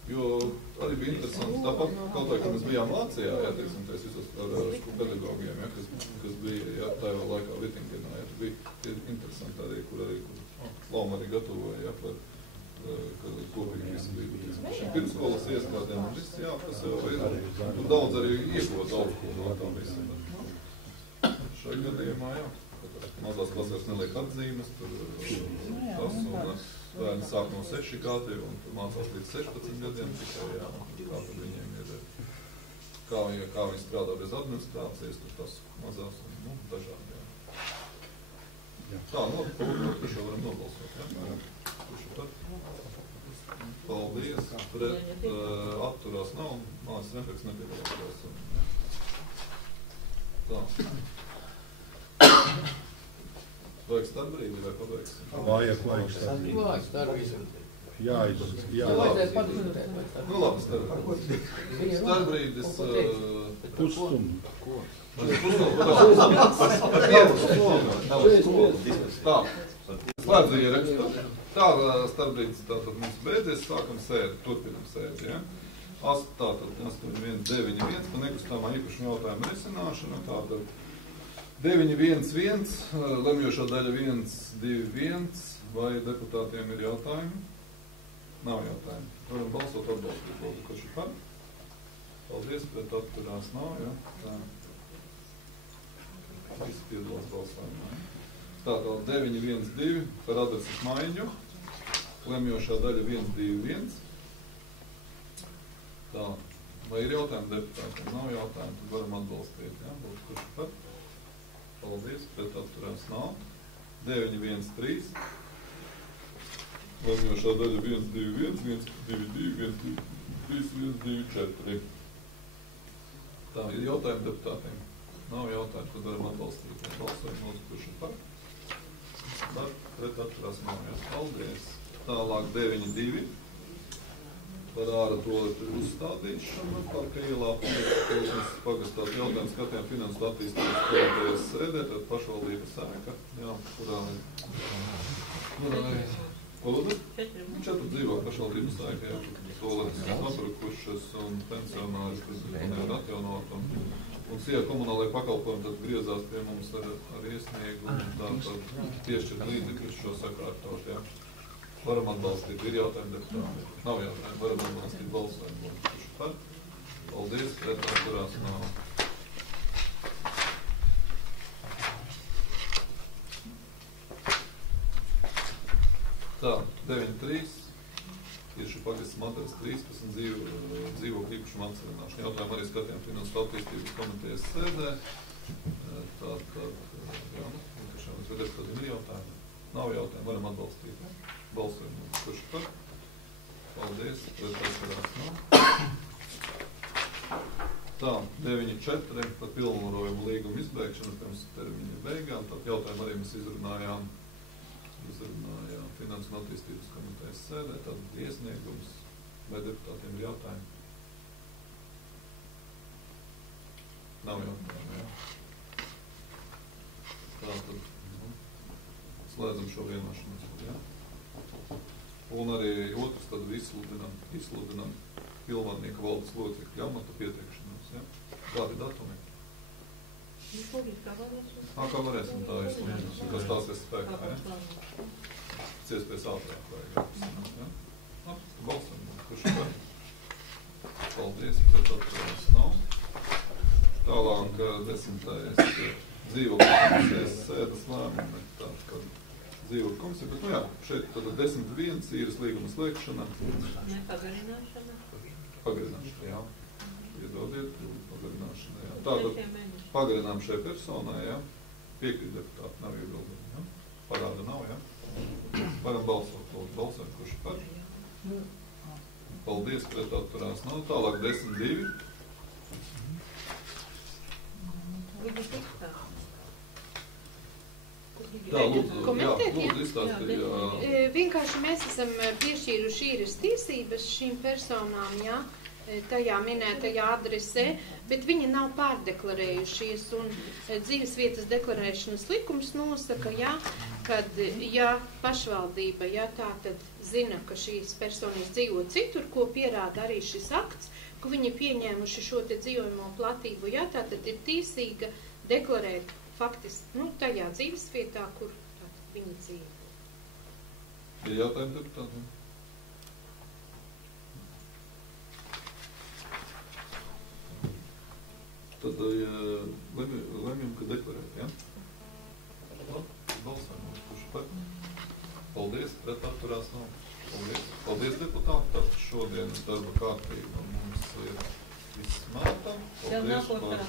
Jo arī bija interesanti, tāpat kaut kā, ka mēs bijām Vācijā, jā, teiksim, mēs visos ar pedagogiem, jā, kas bija, jā, tajā laikā Vitingenā, jā, bija interesanti arī, kur Lauma arī gatavoja, jā, par, ka kopīgi visi bija, šim pirmskolas iestādēm, un viss, jā, kas jau ir, un daudz arī iegūt daudz, no tā visam. Šai gadījumā, jā, mazās klasēs neliek atzīmes, tur tas, un bērni sāk no 6 gadi un mācās līdz 16 gadiem tikai, jā, kā tad viņiem ir, kā viņi strādā bez administrācijas, tur tas mazās un, dažādi, jā. Tā, par šo varam nobalsot, jā? Kurš ir par? Paldies, pret atturās nav, mājas Rempeks nepiedalās. Tā. Vajag starpbrīdi vai pabeigsim? Vajag starpbrīdi. Jāizdara. Labi, starpbrīdis. Pusstundu. Tā, slēdzu ierakstu. Tā, starpbrīdis tātad mums beidzies, sākam sēdi, turpinam sēdi, ja? Tātad 8.1.9.1 pa nekustamā īpašuma jautājuma risināšana, tātad 9.1.1, lemjošā daļa 1.2.1, vai deputātiem ir jautājumi? Nav jautājumi. Varam balsot atbalstīt, lūdzu, kurš ir par? Paldies, pret atturās nav, ja? Tā. Visi piedalās balsājumā. Tātad 9.1.2 par adreses maiņu. Lemjošā daļa 121. Tā. Vai ir jautājumi deputātiem? Nav jautājumu, tad varam atbalstīt. Ja? Būtu kurš par? Paldies, pret atturās nav. 913. Lemjošā daļa 121, 122, 123, 124. Tā, ir jautājumi deputātiem? Nav jautājumu, tad varam atbalstīt. Balsojam, lūdzu, kurš ir par? Par, pret atturās nav. Paldies. Tālāk 9.2. Par ārā toaletu uzstādīšanu Parka ielā pagastāt jautājumu skatiem finansu attīstības komitejas sēdē, tad pašvaldības ēka, jā, kurā ir 4 dzīvo pašvaldības ēka, jā, toaletes nopirkušas un pensionāris, kas nevar atjaunot, un SIA komunālajie pakalpojumi tad griezās pie mums ar iesniegumu, tātad piešķirt līdzekļus šo sakārtot, jā. Varam atbalstīt. Ir jautājumi deputāti? Nav jautājumu. Varam atbalstīt balsojumu. Kurš par? Paldies. Pret atturās nav. Tā, 9.3. Tieši pagastas materiāls 13 dzīvokļu īpašumu atsevišķināšanu. Jautājumu arī skatījām finansu attīstības komitejas sēdē. Tātad, jā, tiešām es vedēs, kādiem ir jautājumi. Nav jautājumu. Varam atbalstīt. Ja? Balsojumu. Kurš par? Paldies. Pret atturās nav. Tā, 9.4. Par pilnvarojumu līgumu izbeigšanu pirms termiņa beigām. Tad jautājumu arī mēs izrunājām finansu un attīstības komitejas sēdē. Tad iesniegums. Vai deputātiem ir jautājumi? Nav jautājumu, jā. Tā, tad slēdzam šo vienošanos, jā. Un arī otrs, tad izsludinam pilnvarnieku valdes locekļu amata pieteikšanos, jā. Kādi datumi? Kā varēsim tā izsludināt, kas tās ir spēkā, jā? Iespējas ātrāk vajag, jā. Balsam, kurš par? Paldies, pret atturās nav. Tālāk 10. dzīvokļu sēdes lēmumi, tātad dzīvokļu komisija, bet, nu jā, šeit tad 10.1 īres līguma slēgšana. Pagarināšana. Pagarināšana, jā. Iedodiet, pagarināšana, jā. Tātad pagarinām šai personai, jā. Piekrīt deputāti, nav iebildumi, jā. Parāda nav, jā. Varam balsot, lūdzu, balsot, kurš par. Paldies, pret atturās nav. Tālāk 10.2. Tā, lūdzu, izstāstīt. Vienkārši mēs esam piešķīruši īres tiesības šīm personām, jā, tajā minētajā adresē, bet viņi nav pārdeklarējušies, un dzīvesvietas deklarēšanas likums nosaka, jā, kad, ja pašvaldība, ja tā tad zina, ka šīs personas dzīvo citur, ko pierāda arī šis akts, ka viņi pieņēmuši šo te dzīvojamo platību, ja tā tad ir tiesīga deklarēt faktiski, nu, tajā dzīvesvietā, kur tātad viņi dzīvo. Ir jautājumi deputātiem? Tad lemjam, ka deklarēt, ja? Balsojam, kurš par? Paldies, pret atturās nav. Paldies deputāti, tātad šodienas darba kārtība mums ir izsmēta. Paldies par